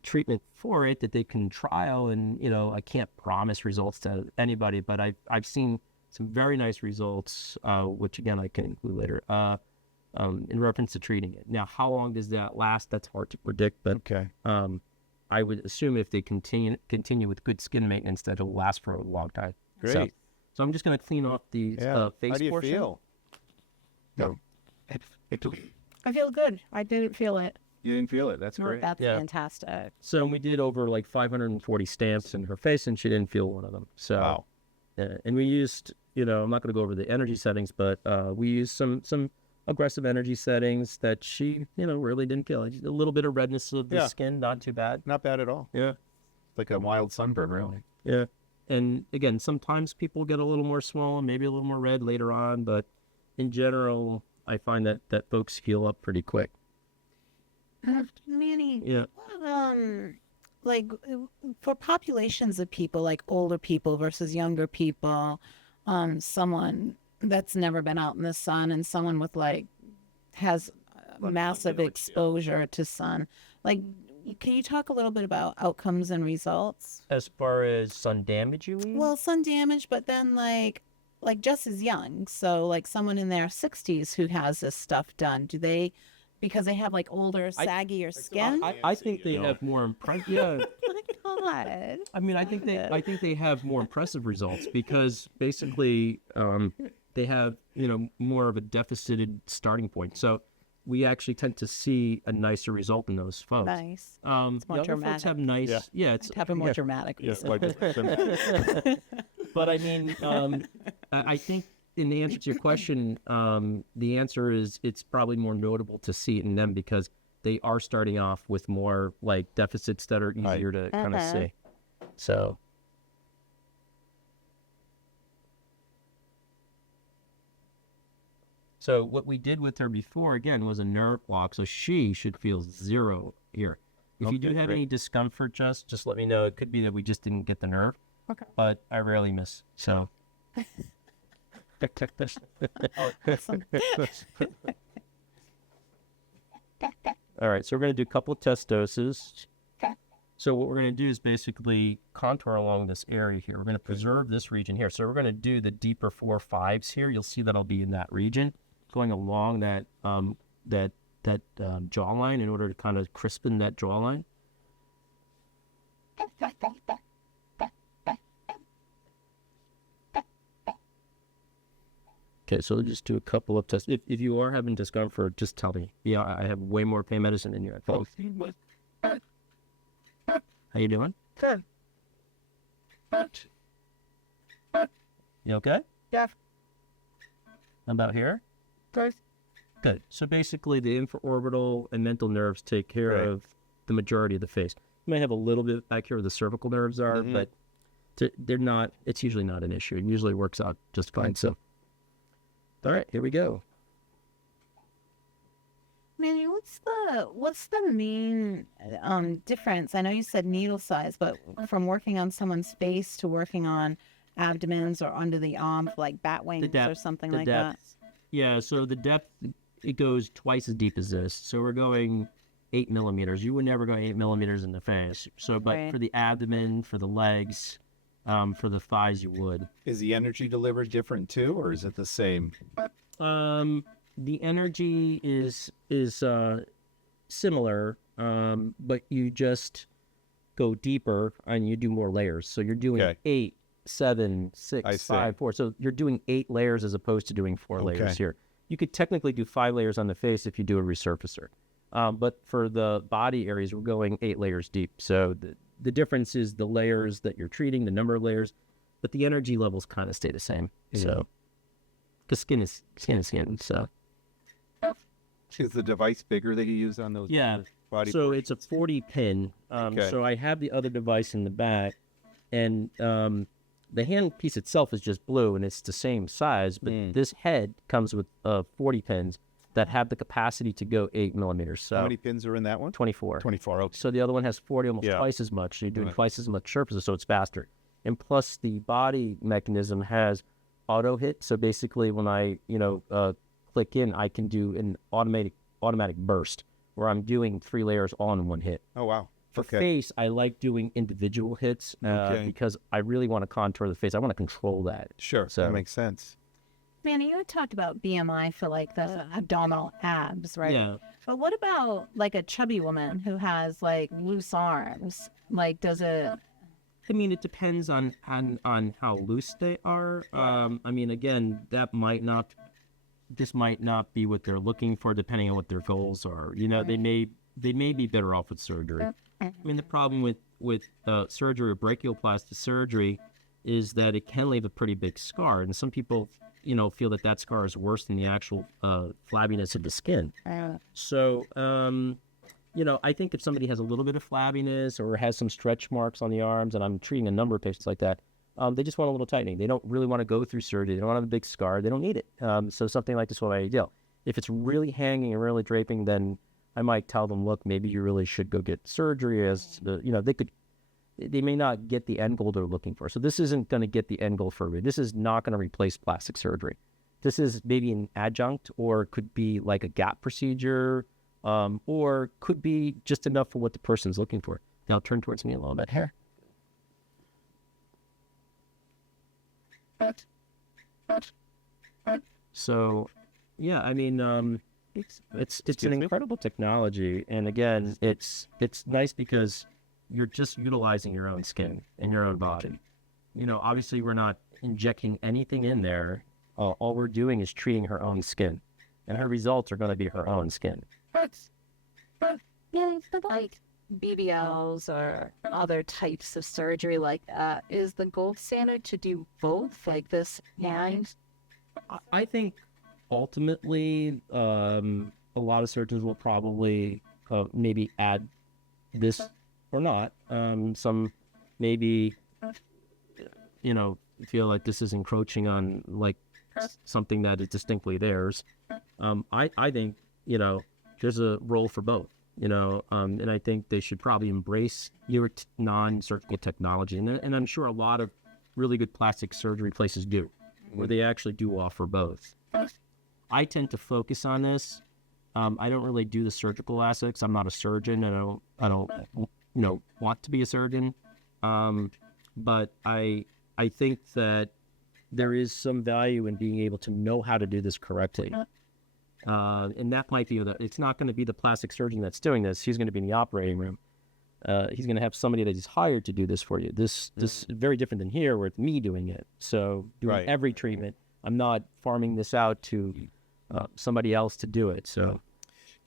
treatment for it that they can trial. And you know, I can't promise results to anybody, but I've seen some very nice results, which again I can include later. In reference to treating it. Now, how long does that last? That's hard to predict, but Okay. I would assume if they continue with good skin maintenance, that it'll last for a long time. Great. So I'm just going to clean off the face How do you portion. feel? No. I feel good. I didn't feel it. You didn't feel it. That's great. That's Yeah. fantastic. So we did over like 540 stamps in her face, and she didn't feel one of them. So, Wow. and we used, you know, I'm not going to go over the energy settings, but we used some aggressive energy settings that she, you know, really didn't feel. A little bit of redness of the Yeah. skin, not too bad. Not bad at all. Yeah. Like a mild sunburn, really. Yeah. And again, sometimes people get a little more swollen, maybe a little more red later on, but in general, I find that folks heal up pretty quick. Manny, Yeah. like for populations of people, like older people versus younger people, someone that's never been out in the sun and someone with like has massive exposure to sun, like can you talk a little bit about outcomes and results? As far as sun damage, you mean? Well, sun damage, but then like just as young, so like someone in their 60s who has this stuff done, do they, because they have like older, saggier skin? I think they have more impressive. Yeah. Oh my God. I mean, I think they have more impressive results because basically they have, you know, more of a deficited starting point. So we actually tend to see a nicer result in those folks. Nice. The more other folks dramatic. have nice, it's Have a more dramatic Yeah, result. like But I mean, I think in the answer to your question, the answer is it's probably more notable to see it in them because they are starting off with more like deficits that are easier to kind of see. So. So what we did with her before, again, was a nerve block. So she should feel zero here. If you do have any discomfort, just let me know. It could be that we just didn't get the nerve. Okay. But I rarely miss. So. Awesome. All right, so we're going to do a couple of test doses. So what we're going to do is basically contour along this area here. We're going to preserve this region here. So we're going to do the deeper 4-5s here. You'll see that I'll be in that region, going along that jawline in order to kind of crispen that jawline. Okay, so we'll just do a couple of tests. If you are having discomfort, just tell me. Yeah, I have way more pain medicine than you. How you doing? Good. You okay? Yeah. How about here? Good. Okay, so basically the infraorbital and mental nerves take care Right. of the majority of the face. You may have a little bit back here where the cervical nerves are, but they're not, it's usually not an issue. It usually works out just fine. So, all right, here we go. Manny, what's the main difference? I know you said needle size, but from working on someone's face to working on abdomens or under the arm, like bat wings or something like that. Yeah, so the depth, it goes twice as deep as this. So we're going 8 millimeters. You would never go 8 millimeters in the face. So, but Right. for the abdomen, for the legs, for the thighs, you would. Is the energy delivered different too, or is it the same? The energy is similar, but you just go deeper and you do more layers. So you're doing Okay. 8, 7, 6, I see. 5, 4. So you're doing 8 layers as opposed to doing 4 layers Okay. here. You could technically do 5 layers on the face if you do a resurfacer. But for the body areas, we're going 8 layers deep. So the difference is the layers that you're treating, the number of layers, but the energy levels kind of stay the same. So, because skin is skin. So, Is the device bigger that you use on those? yeah. Body So it's a 40 pin. Okay. So I have the other device in the back, and the hand piece itself is just blue, and it's the same size. But this head comes with 40 pins that have the capacity to go 8 millimeters. So How many pins are in that one? 24. 24. Okay. So the other one has 40, almost Yeah. twice as much. So you're doing Right. twice as much surfaces, so it's faster. And plus, the body mechanism has auto hit. So basically, when I click in, I can do an automatic burst where I'm doing 3 layers all in one hit. Oh, wow. For Okay. face, I like doing individual hits Okay. because I really want to contour the face. I want to control that. Sure. So- That makes sense. Manny, you had talked about BMI for like the abdominal abs, right? Yeah. But what about like a chubby woman who has like loose arms? Like, does it? I mean, it depends on how loose they are. I mean, again, this might not be what they're looking for, depending on what their goals are. They may be better off with surgery. I mean, the problem with surgery or brachioplasty surgery is that it can leave a pretty big scar, and some people, feel that scar is worse than the actual flabbiness of the skin. So, I think if somebody has a little bit of flabbiness or has some stretch marks on the arms, and I'm treating a number of patients like that, they just want a little tightening. They don't really want to go through surgery. They don't want to have a big scar. They don't need it. So something like this will be ideal. If it's really hanging and really draping, then I might tell them, look, maybe you really should go get surgery. They may not get the end goal they're looking for. So this isn't going to get the end goal for me. This is not going to replace plastic surgery. This is maybe an adjunct, or could be like a gap procedure, or could be just enough for what the person's looking for. Now turn towards me a little bit here. So, yeah, I mean, it's an incredible technology, and again, it's nice because you're just utilizing your own skin and your own body. Obviously, we're not injecting anything in there. All we're doing is treating her own skin, and her results are going to be her own skin. Yeah, but like BBLs or other types of surgery like that, is the gold standard to do both, like this and? I think ultimately, a lot of surgeons will probably maybe add this or not. Some maybe, feel like this is encroaching on like something that is distinctly theirs. I think, there's a role for both, and I think they should probably embrace your non-surgical technology. And I'm sure a lot of really good plastic surgery places do, where they actually do offer both. I tend to focus on this. I don't really do the surgical aspects. I'm not a surgeon, and I don't want to be a surgeon. But I think that there is some value in being able to know how to do this correctly. And that might be it's not going to be the plastic surgeon that's doing this. He's going to be in the operating room. He's going to have somebody that he's hired to do this for you. This is very different than here, where it's me doing it. So doing every treatment, I'm not farming this out to somebody else to do it. So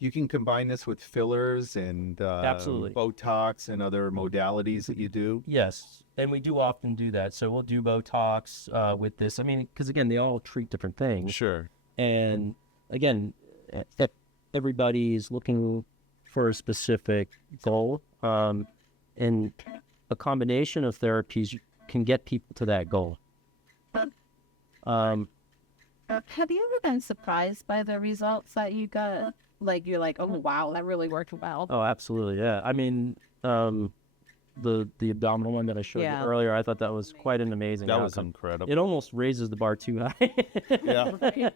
You can combine this with fillers and Absolutely. Botox and other modalities that you do. yes, and we do often do that. So we'll do Botox with this. I mean, because again, they all treat different things. Sure. And again, everybody's looking for a specific goal, and a combination of therapies can get people to that goal. Have you ever been surprised by the results that you got? Like, you're like, oh, wow, that really worked well. Oh, absolutely, yeah. I mean, the abdominal one that I showed you earlier, I thought that was quite an amazing That was outcome. incredible. It almost raises the bar too high. Yeah.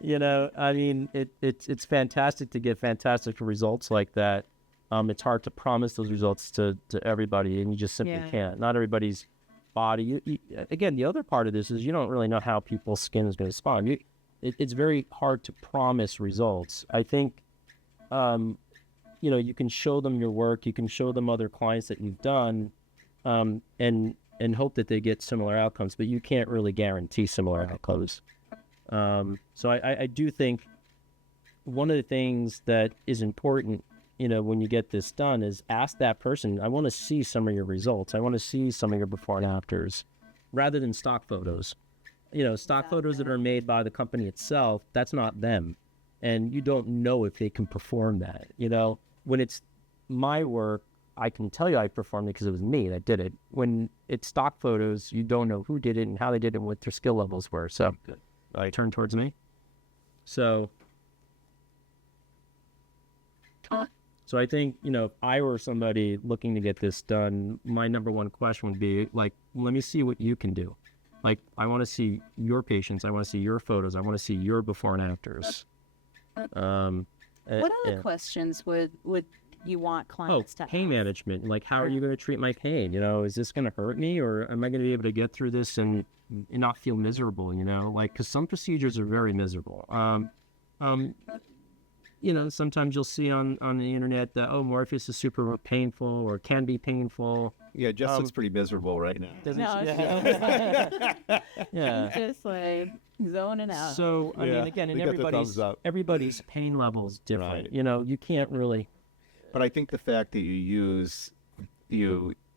You know, I mean, it's fantastic to get fantastic results like that. It's hard to promise those results to everybody, and you just simply can't. Not everybody's body. Again, the other part of this is you don't really know how people's skin is going to respond. It's very hard to promise results. I think, you know, you can show them your work, you can show them other clients that you've done, and hope that they get similar outcomes, but you can't really guarantee similar outcomes. So I do think one of the things that is important, you know, when you get this done is ask that person, I want to see some of your results. I want to see some of your before and afters rather than stock photos. You know, stock photos that are made by the company itself, that's not them. And you don't know if they can perform that. You know, when it's my work, I can tell you I performed it because it was me that did it. When it's stock photos, you don't know who did it and how they did it and what their skill levels were. So I turn towards me. So I think, you know, if I were somebody looking to get this done, my number one question would be, like, let me see what you can do. Like, I want to see your patients. I want to see your photos. I want to see your before and afters. What other questions would you want clients to pain ask? management. Like, how are you going to treat my pain? You know, is this going to hurt me, or am I going to be able to get through this and not feel miserable? You know, like, because some procedures are very miserable. You know, sometimes you'll see on the internet that, oh, Morpheus is super painful or can be painful. Yeah, Jess looks pretty miserable right now. No, Yeah. just like zoning out. So, I mean, again, and we got the thumbs up. everybody's pain level is different. Right. You know, you can't really. But I think the fact that you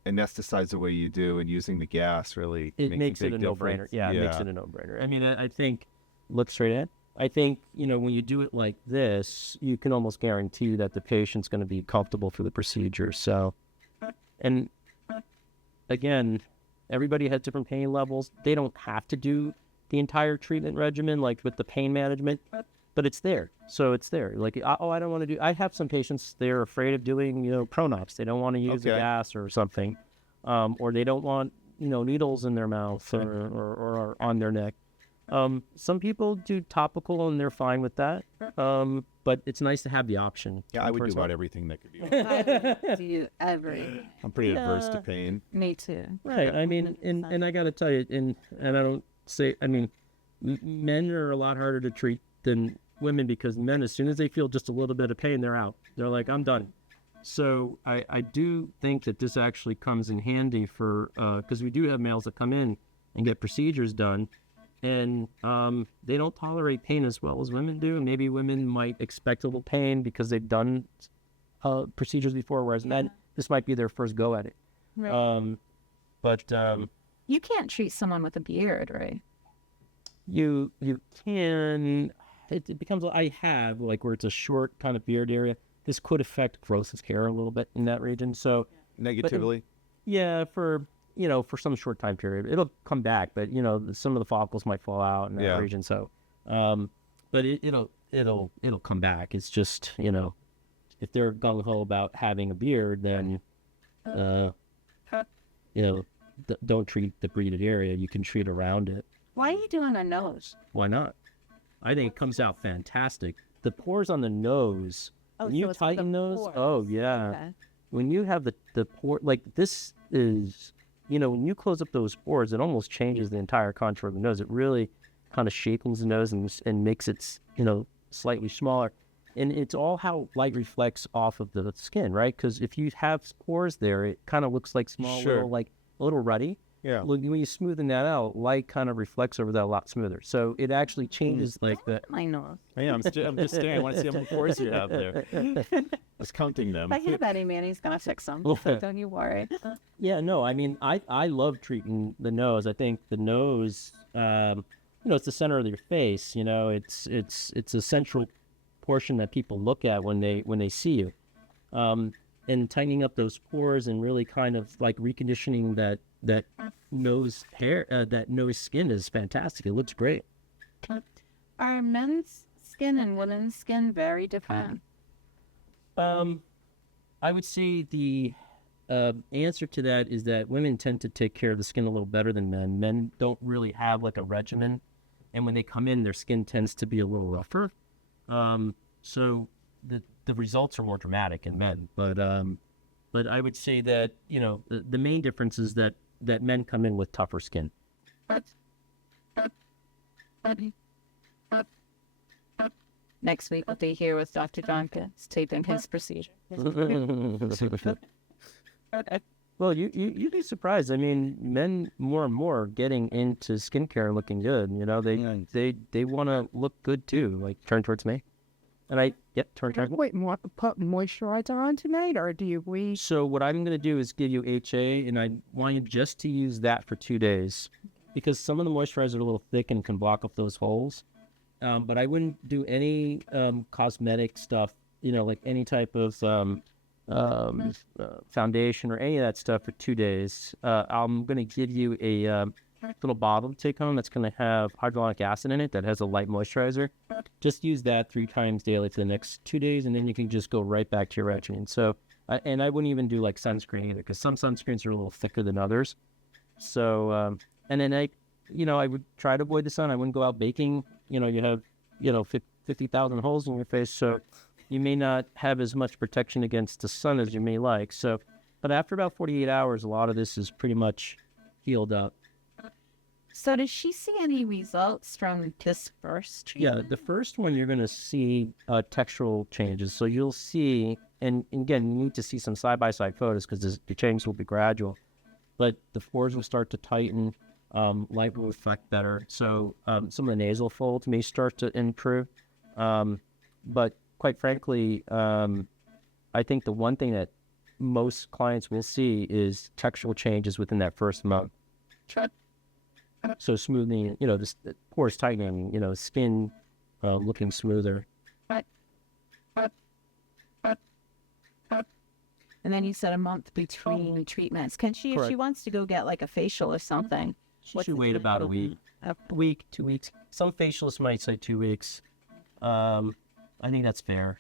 anesthetize the way you do and using the gas really It makes a it big a no-brainer. difference. Yeah, it makes it a no-brainer. I mean, I think, look straight ahead. I think, you know, when you do it like this, you can almost guarantee that the patient's going to be comfortable for the procedure. So, and again, everybody has different pain levels. They don't have to do the entire treatment regimen, like with the pain management, but it's there. So it's there. Like, oh, I don't want to do, I have some patients, they're afraid of doing, you know, Pronops. They don't want to use the gas or something. Or they don't want, you know, needles in their mouth or on their neck. Some people do topical and they're fine with that. But it's nice to have the option. Yeah, I would do about everything that could be. I would do everything. I'm pretty adverse to pain. Me too. Right. I mean, and I got to tell you, and I don't say, I mean, men are a lot harder to treat than women, because men, as soon as they feel just a little bit of pain, they're out. They're like, I'm done. So I do think that this actually comes in handy for, because we do have males that come in and get procedures done, and they don't tolerate pain as well as women do. Maybe women might expect a little pain because they've done procedures before, whereas men, this might be their first go at it. Right. But You can't treat someone with a beard, right? you can, it becomes, I have, like, where it's a short kind of beard area. This could affect growth of hair a little bit in that region. So Negatively? yeah, for some short time period, it'll come back, but, you know, some of the follicles might fall out in that region. So, but it'll come back. It's just, you know, if they're gung-ho about having a beard, then, you know, don't treat the bearded area. You can treat around it. Why are you doing a nose? Why not? I think it comes out fantastic. The pores on the nose, when you so it's for the tighten those, pores. oh yeah. Okay. When you have the pore, like this is, you know, when you close up those pores, it almost changes the entire contour of the nose. It really kind of shapens the nose and makes it, you know, slightly smaller. And it's all how light reflects off of the skin, right? Because if you have pores there, it kind of looks like small, little, like a little ruddy. Yeah. When you smoothen that out, light kind of reflects over that a lot smoother. So it actually changes like the. My nose. Yeah, I'm just staring. I want to see how many pores you have there. I was counting them. If I have any, Manny's gonna fix them. So don't you worry. Yeah, no, I mean, I love treating the nose. I think the nose, you know, it's the center of your face. You know, it's a central portion that people look at when they see you. And tightening up those pores and really kind of like reconditioning that nose hair, that nose skin is fantastic. It looks great. Are men's skin and women's skin very different? I would say the answer to that is that women tend to take care of the skin a little better than men. Men don't really have like a regimen, and when they come in, their skin tends to be a little rougher. So the results are more dramatic in men. But I would say that the main difference is that men come in with tougher skin. Next week, we'll be here with Dr. Jonkins taping his procedure. Well, you'd be surprised. I mean, men more and more are getting into skincare and looking good. They want to look good too. Like, turn towards me. And turn towards me. Wait, put moisturizer on tonight, or do you So what I'm going to do is give you HA, and I want you just to use that for 2 days, because some of the moisturizers are a little thick and can block up those holes. But I wouldn't do any cosmetic stuff, like any type of foundation or any of that stuff for 2 days. I'm going to give you a little bottle to take home that's going to have hyaluronic acid in it that has a light moisturizer. Just use that 3 times daily for the next 2 days, and then you can just go right back to your regimen. So, and I wouldn't even do like sunscreen either, because some sunscreens are a little thicker than others. So, and then I would try to avoid the sun. I wouldn't go out baking. You have, 50,000 holes in your face, so you may not have as much protection against the sun as you may like. So, but after about 48 hours, a lot of this is pretty much healed up. So does she see any results from this first treatment? Yeah, the first one you're going to see textural changes. So you'll see, and again, you need to see some side-by-side photos because the changes will be gradual. But the pores will start to tighten. Light will reflect better. So some of the nasal folds may start to improve. But quite frankly, I think the one thing that most clients will see is textural changes within that first month. So smoothing, the pores tightening, skin looking smoother. And then you said a month between treatments. Can she, if she wants to go get like a facial or something? She should wait about a week. A week, 2 weeks. Some facialists might say 2 weeks. I think that's fair.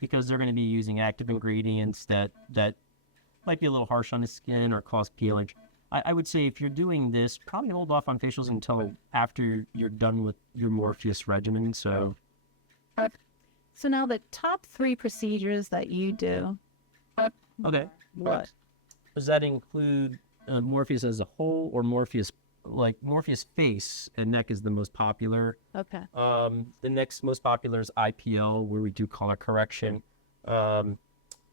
Because they're going to be using active ingredients that might be a little harsh on the skin or cause peeling. I would say if you're doing this, probably hold off on facials until after you're done with your Morpheus regimen. So now the top 3 procedures that you do. Okay. What? Does that include Morpheus as a whole, or Morpheus face and neck is the most popular? Okay. The next most popular is IPL, where we do color correction. I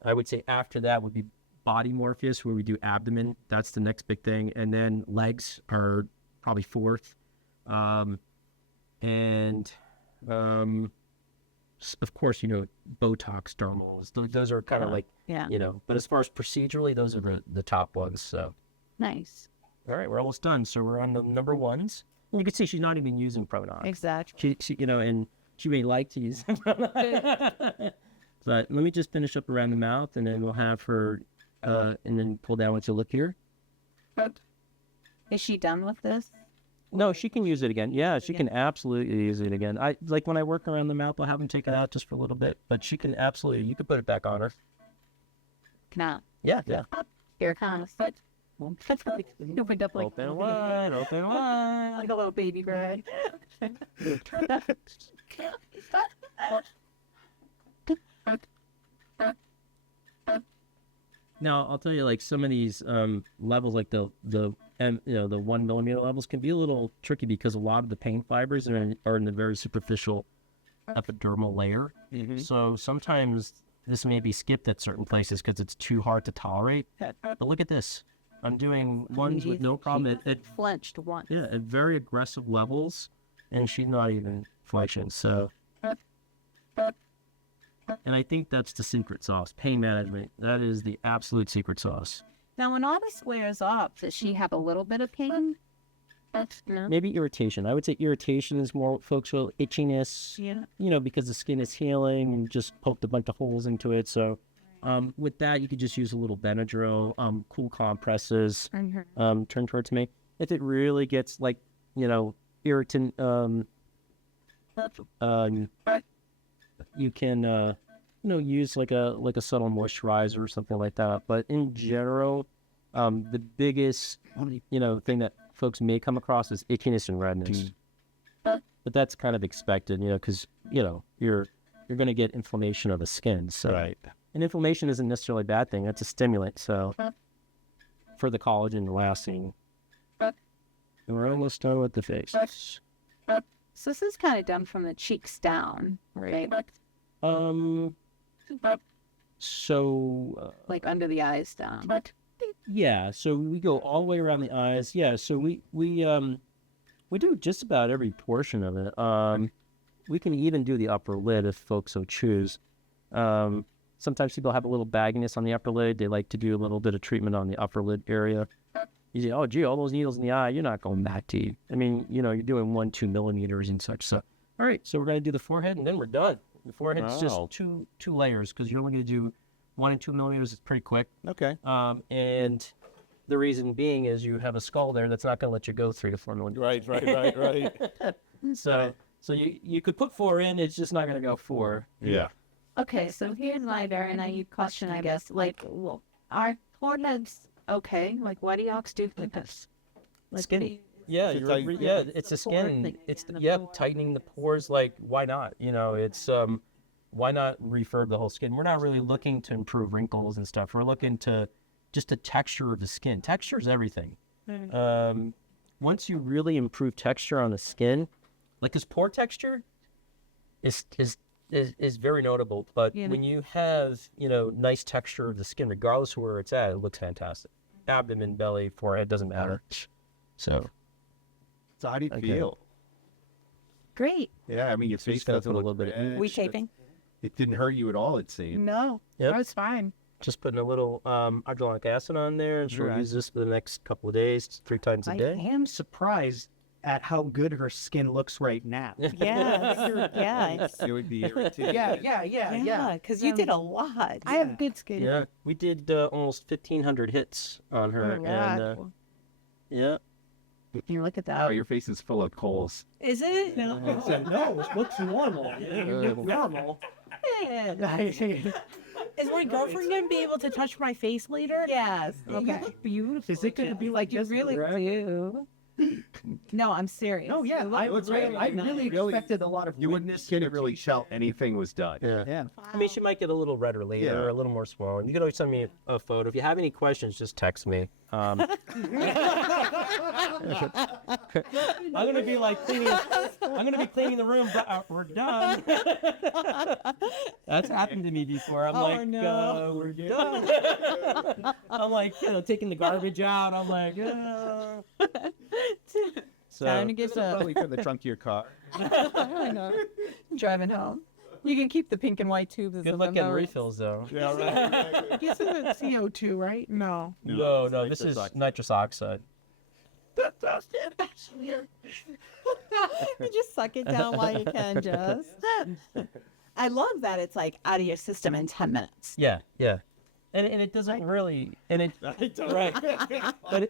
would say after that would be body Morpheus, where we do abdomen. That's the next big thing. And then legs are probably 4th. Of course, Botox, dermals. Those are kind of like, but as far as procedurally, those are the top ones. So nice. All right, we're almost done. So we're on the number 1s. And you can see she's not even using Pronox. Exactly. She and she may like to use Pronox. But let me just finish up around the mouth, and then we'll have her, and then pull down once you look here. Is she done with this? No, she can use it again. Yeah, she can absolutely use it again. I like when I work around the mouth, I'll have them take it out just for a little bit. But she can absolutely, you can put it back on her. Can Yeah. Here it comes. Open up like Open wide. like a little baby bird. Now I'll tell you, like some of these levels, like the 1 millimeter levels, can be a little tricky because a lot of the pain fibers are in the very superficial epidermal layer. Mm-hmm. So sometimes this may be skipped at certain places because it's too hard to tolerate. But look at this. I'm doing ones with no problem. It flinched once. Yeah, at very aggressive levels, and she's not even flinching. So, and I think that's the secret sauce. Pain management. That is the absolute secret sauce. Now, when all this wears off, does she have a little bit of pain? No. Maybe irritation. I would say irritation is more what folks feel. Itchiness, Yeah. because the skin is healing and just poked a bunch of holes into it. So with that, you could just use a little Benadryl, cool compresses, turn towards me. If it really gets irritant, you can, use like a subtle moisturizer or something like that. But in general, the biggest, thing that folks may come across is itchiness and redness. But that's kind of expected, because, you're going to get inflammation of the skin. So, Right. And inflammation isn't necessarily a bad thing. That's a stimulant. So for the collagen lasting. And we're almost done with the face. So this is kind of done from the cheeks down, right? So Like under the eyes down. yeah, so we go all the way around the eyes. Yeah, so we do just about every portion of it. We can even do the upper lid if folks so choose. Sometimes people have a little bagginess on the upper lid. They like to do a little bit of treatment on the upper lid area. You say, oh, gee, all those needles in the eye, you're not going that deep. I mean, you're doing 1-2 millimeters and such. So, all right, so we're going to do the forehead, and then we're done. The forehead's just two layers, because you're only going to do 1 and 2 millimeters. It's pretty quick. Okay. And the reason being is you have a skull there that's not going to let you go 3 to 4 millimeters. Right. So you could put 4 in, it's just not going to go 4. Yeah. Okay, so here's my very naive question, I guess. Like, well, are foreheads okay? Like, what do y'all do for this? Like, Skin. Yeah, It's you're, like- it's a pore skin. thing It's in the pore. tightening the pores. Like, why not? It's why not refurb the whole skin? We're not really looking to improve wrinkles and stuff. We're looking to just the texture of the skin. Texture is everything. Once you really improve texture on the skin, like this pore texture is very notable. But Yeah. when you have nice texture of the skin, regardless of where it's at, it looks fantastic. Abdomen, belly, forehead, doesn't matter. So So how do you Okay. feel? Great. Yeah, I mean, your So you face just gotta doesn't put a look little bit of- red. We taping? It didn't hurt you at all, it seemed. No. Yep. I was fine. just putting a little hydrochloric acid on there, and she'll Right. use this for the next couple of days, 3 times a I day. am surprised at how good her skin looks right now. Yeah. Yeah. It would be irritating. Yeah. Because you did a lot. I have good skin. Yeah, we did almost 1,500 hits on her, Oh, and God. yeah, you look at Oh, that. your face is full of coals. Is it? No, it looks normal. You look normal. Is my girlfriend going to be able to touch my face later? Yes. Okay. You look beautiful. Is it going to be like You this? really forever? do. No, I'm serious. Oh yeah, You look I really really expected a lot of You wouldn't witness couldn't really tell anything was done. yeah. Yeah. I mean, she might get a little redder later, Yeah. or a little more swollen. You could always send me a photo. If you have any questions, just text me. I'm gonna be like cleaning. I'm gonna be cleaning the room, but we're done. That's happened to me before. I'm like, no. we're done. I'm like, taking the garbage out. I'm like, so Time to get the Probably from the trunk of your car. driving home. You can keep the pink and white tubes. good luck getting refills though. Yeah, right. This isn't CO2, right? No. No, this is nitrous oxide. You just suck it down while you can, just. I love that it's like out of your system in 10 minutes. Yeah. And it doesn't really, and it right,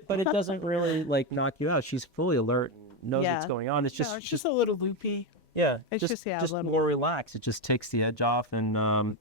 but it doesn't really like knock you out. She's fully alert, and knows Yeah. what's going on. It's just, No, it's just a little loopy. yeah, it's just, yeah, a little- more relaxed. It just takes the edge off, and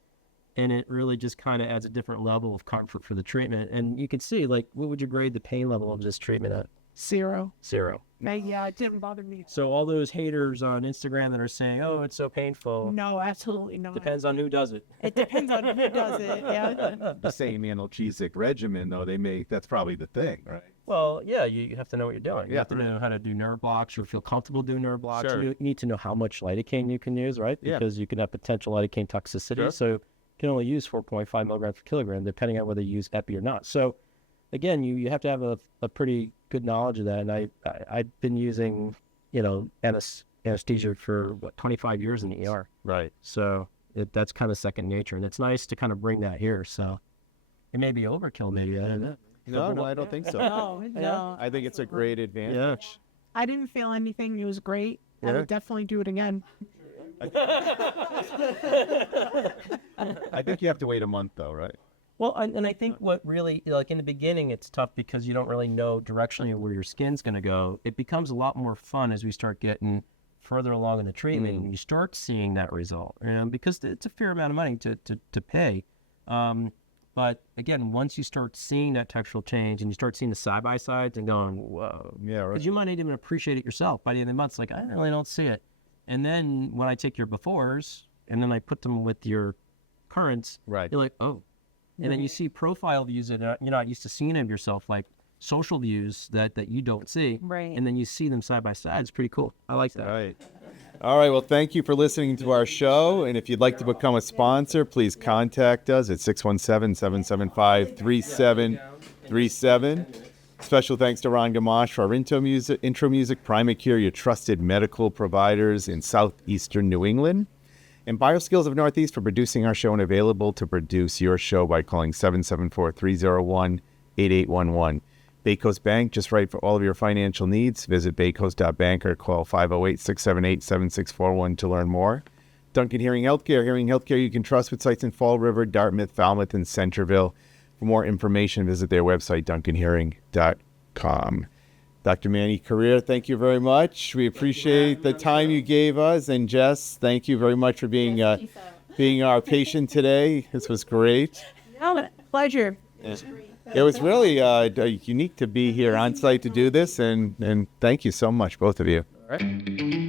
it really just kind of adds a different level of comfort for the treatment. And you can see, like, what would you grade the pain level of this treatment at? 0. 0. Yeah, it didn't bother me. So all those haters on Instagram that are saying, "Oh, it's so painful," No, absolutely not. depends on who does it. It depends on who does it. Yeah. The same analgesic regimen, though, that's probably the thing, right? Well, yeah, you have to know what you're doing. You Yeah, have to right. know how to do nerve blocks or feel comfortable doing nerve blocks. Sure. You need to know how much lidocaine you can use, right? Yeah. Because you can have potential lidocaine toxicity. Sure. So you can only use 4.5 milligrams per kilogram, depending on whether you use epi or not. So again, you have to have a pretty good knowledge of that. And I've been using, anesthesia for 25 years in the ER. Right. So that's kind of second nature, and it's nice to kind of bring that here. So it may be overkill, maybe, I don't know. No, I don't think so. No. I think it's a great advantage. I didn't feel anything. It was great. I Yeah. would definitely do it again. I think you have to wait a month though, right? Well, and I think what really, like in the beginning, it's tough because you don't really know directionally where your skin's going to go. It becomes a lot more fun as we start getting further along in the treatment and you start seeing that result. Because it's a fair amount of money to pay. But again, once you start seeing that textural change and you start seeing the side-by-sides and going, whoa. Yeah, right. Because you might not even appreciate it yourself by the end of the month. It's like, I really don't see it. And then when I take your befores and then I put them with your currents, Right. you're like, oh. And then you see profile views that you're not used to seeing of yourself, like social views that you don't see. Right. And then you see them side by side. It's pretty cool. I like that. Right. All right. Well, thank you for listening to our show. And if you'd like to become a sponsor, please contact us at 617-775-3737. Special thanks to Ron Gamache for our intro music, PrimaCARE, your trusted medical providers in southeastern New England. And Bioskills of Northeast for producing our show and available to produce your show by calling 774-301-8811. Bay Coast Bank, just right for all of your financial needs. Visit baycoast.bank or call 508-678-7641 to learn more. Duncan Hearing Healthcare you can trust with sites in Fall River, Dartmouth, Falmouth, and Centerville. For more information, visit their website, duncanhearing.com. Dr. Manny Correia, thank you very much. We appreciate the time you gave us. And Jess, thank you very much for being our patient today. This was great. No, pleasure. It was really unique to be here on site to do this, and thank you so much, both of you. All right.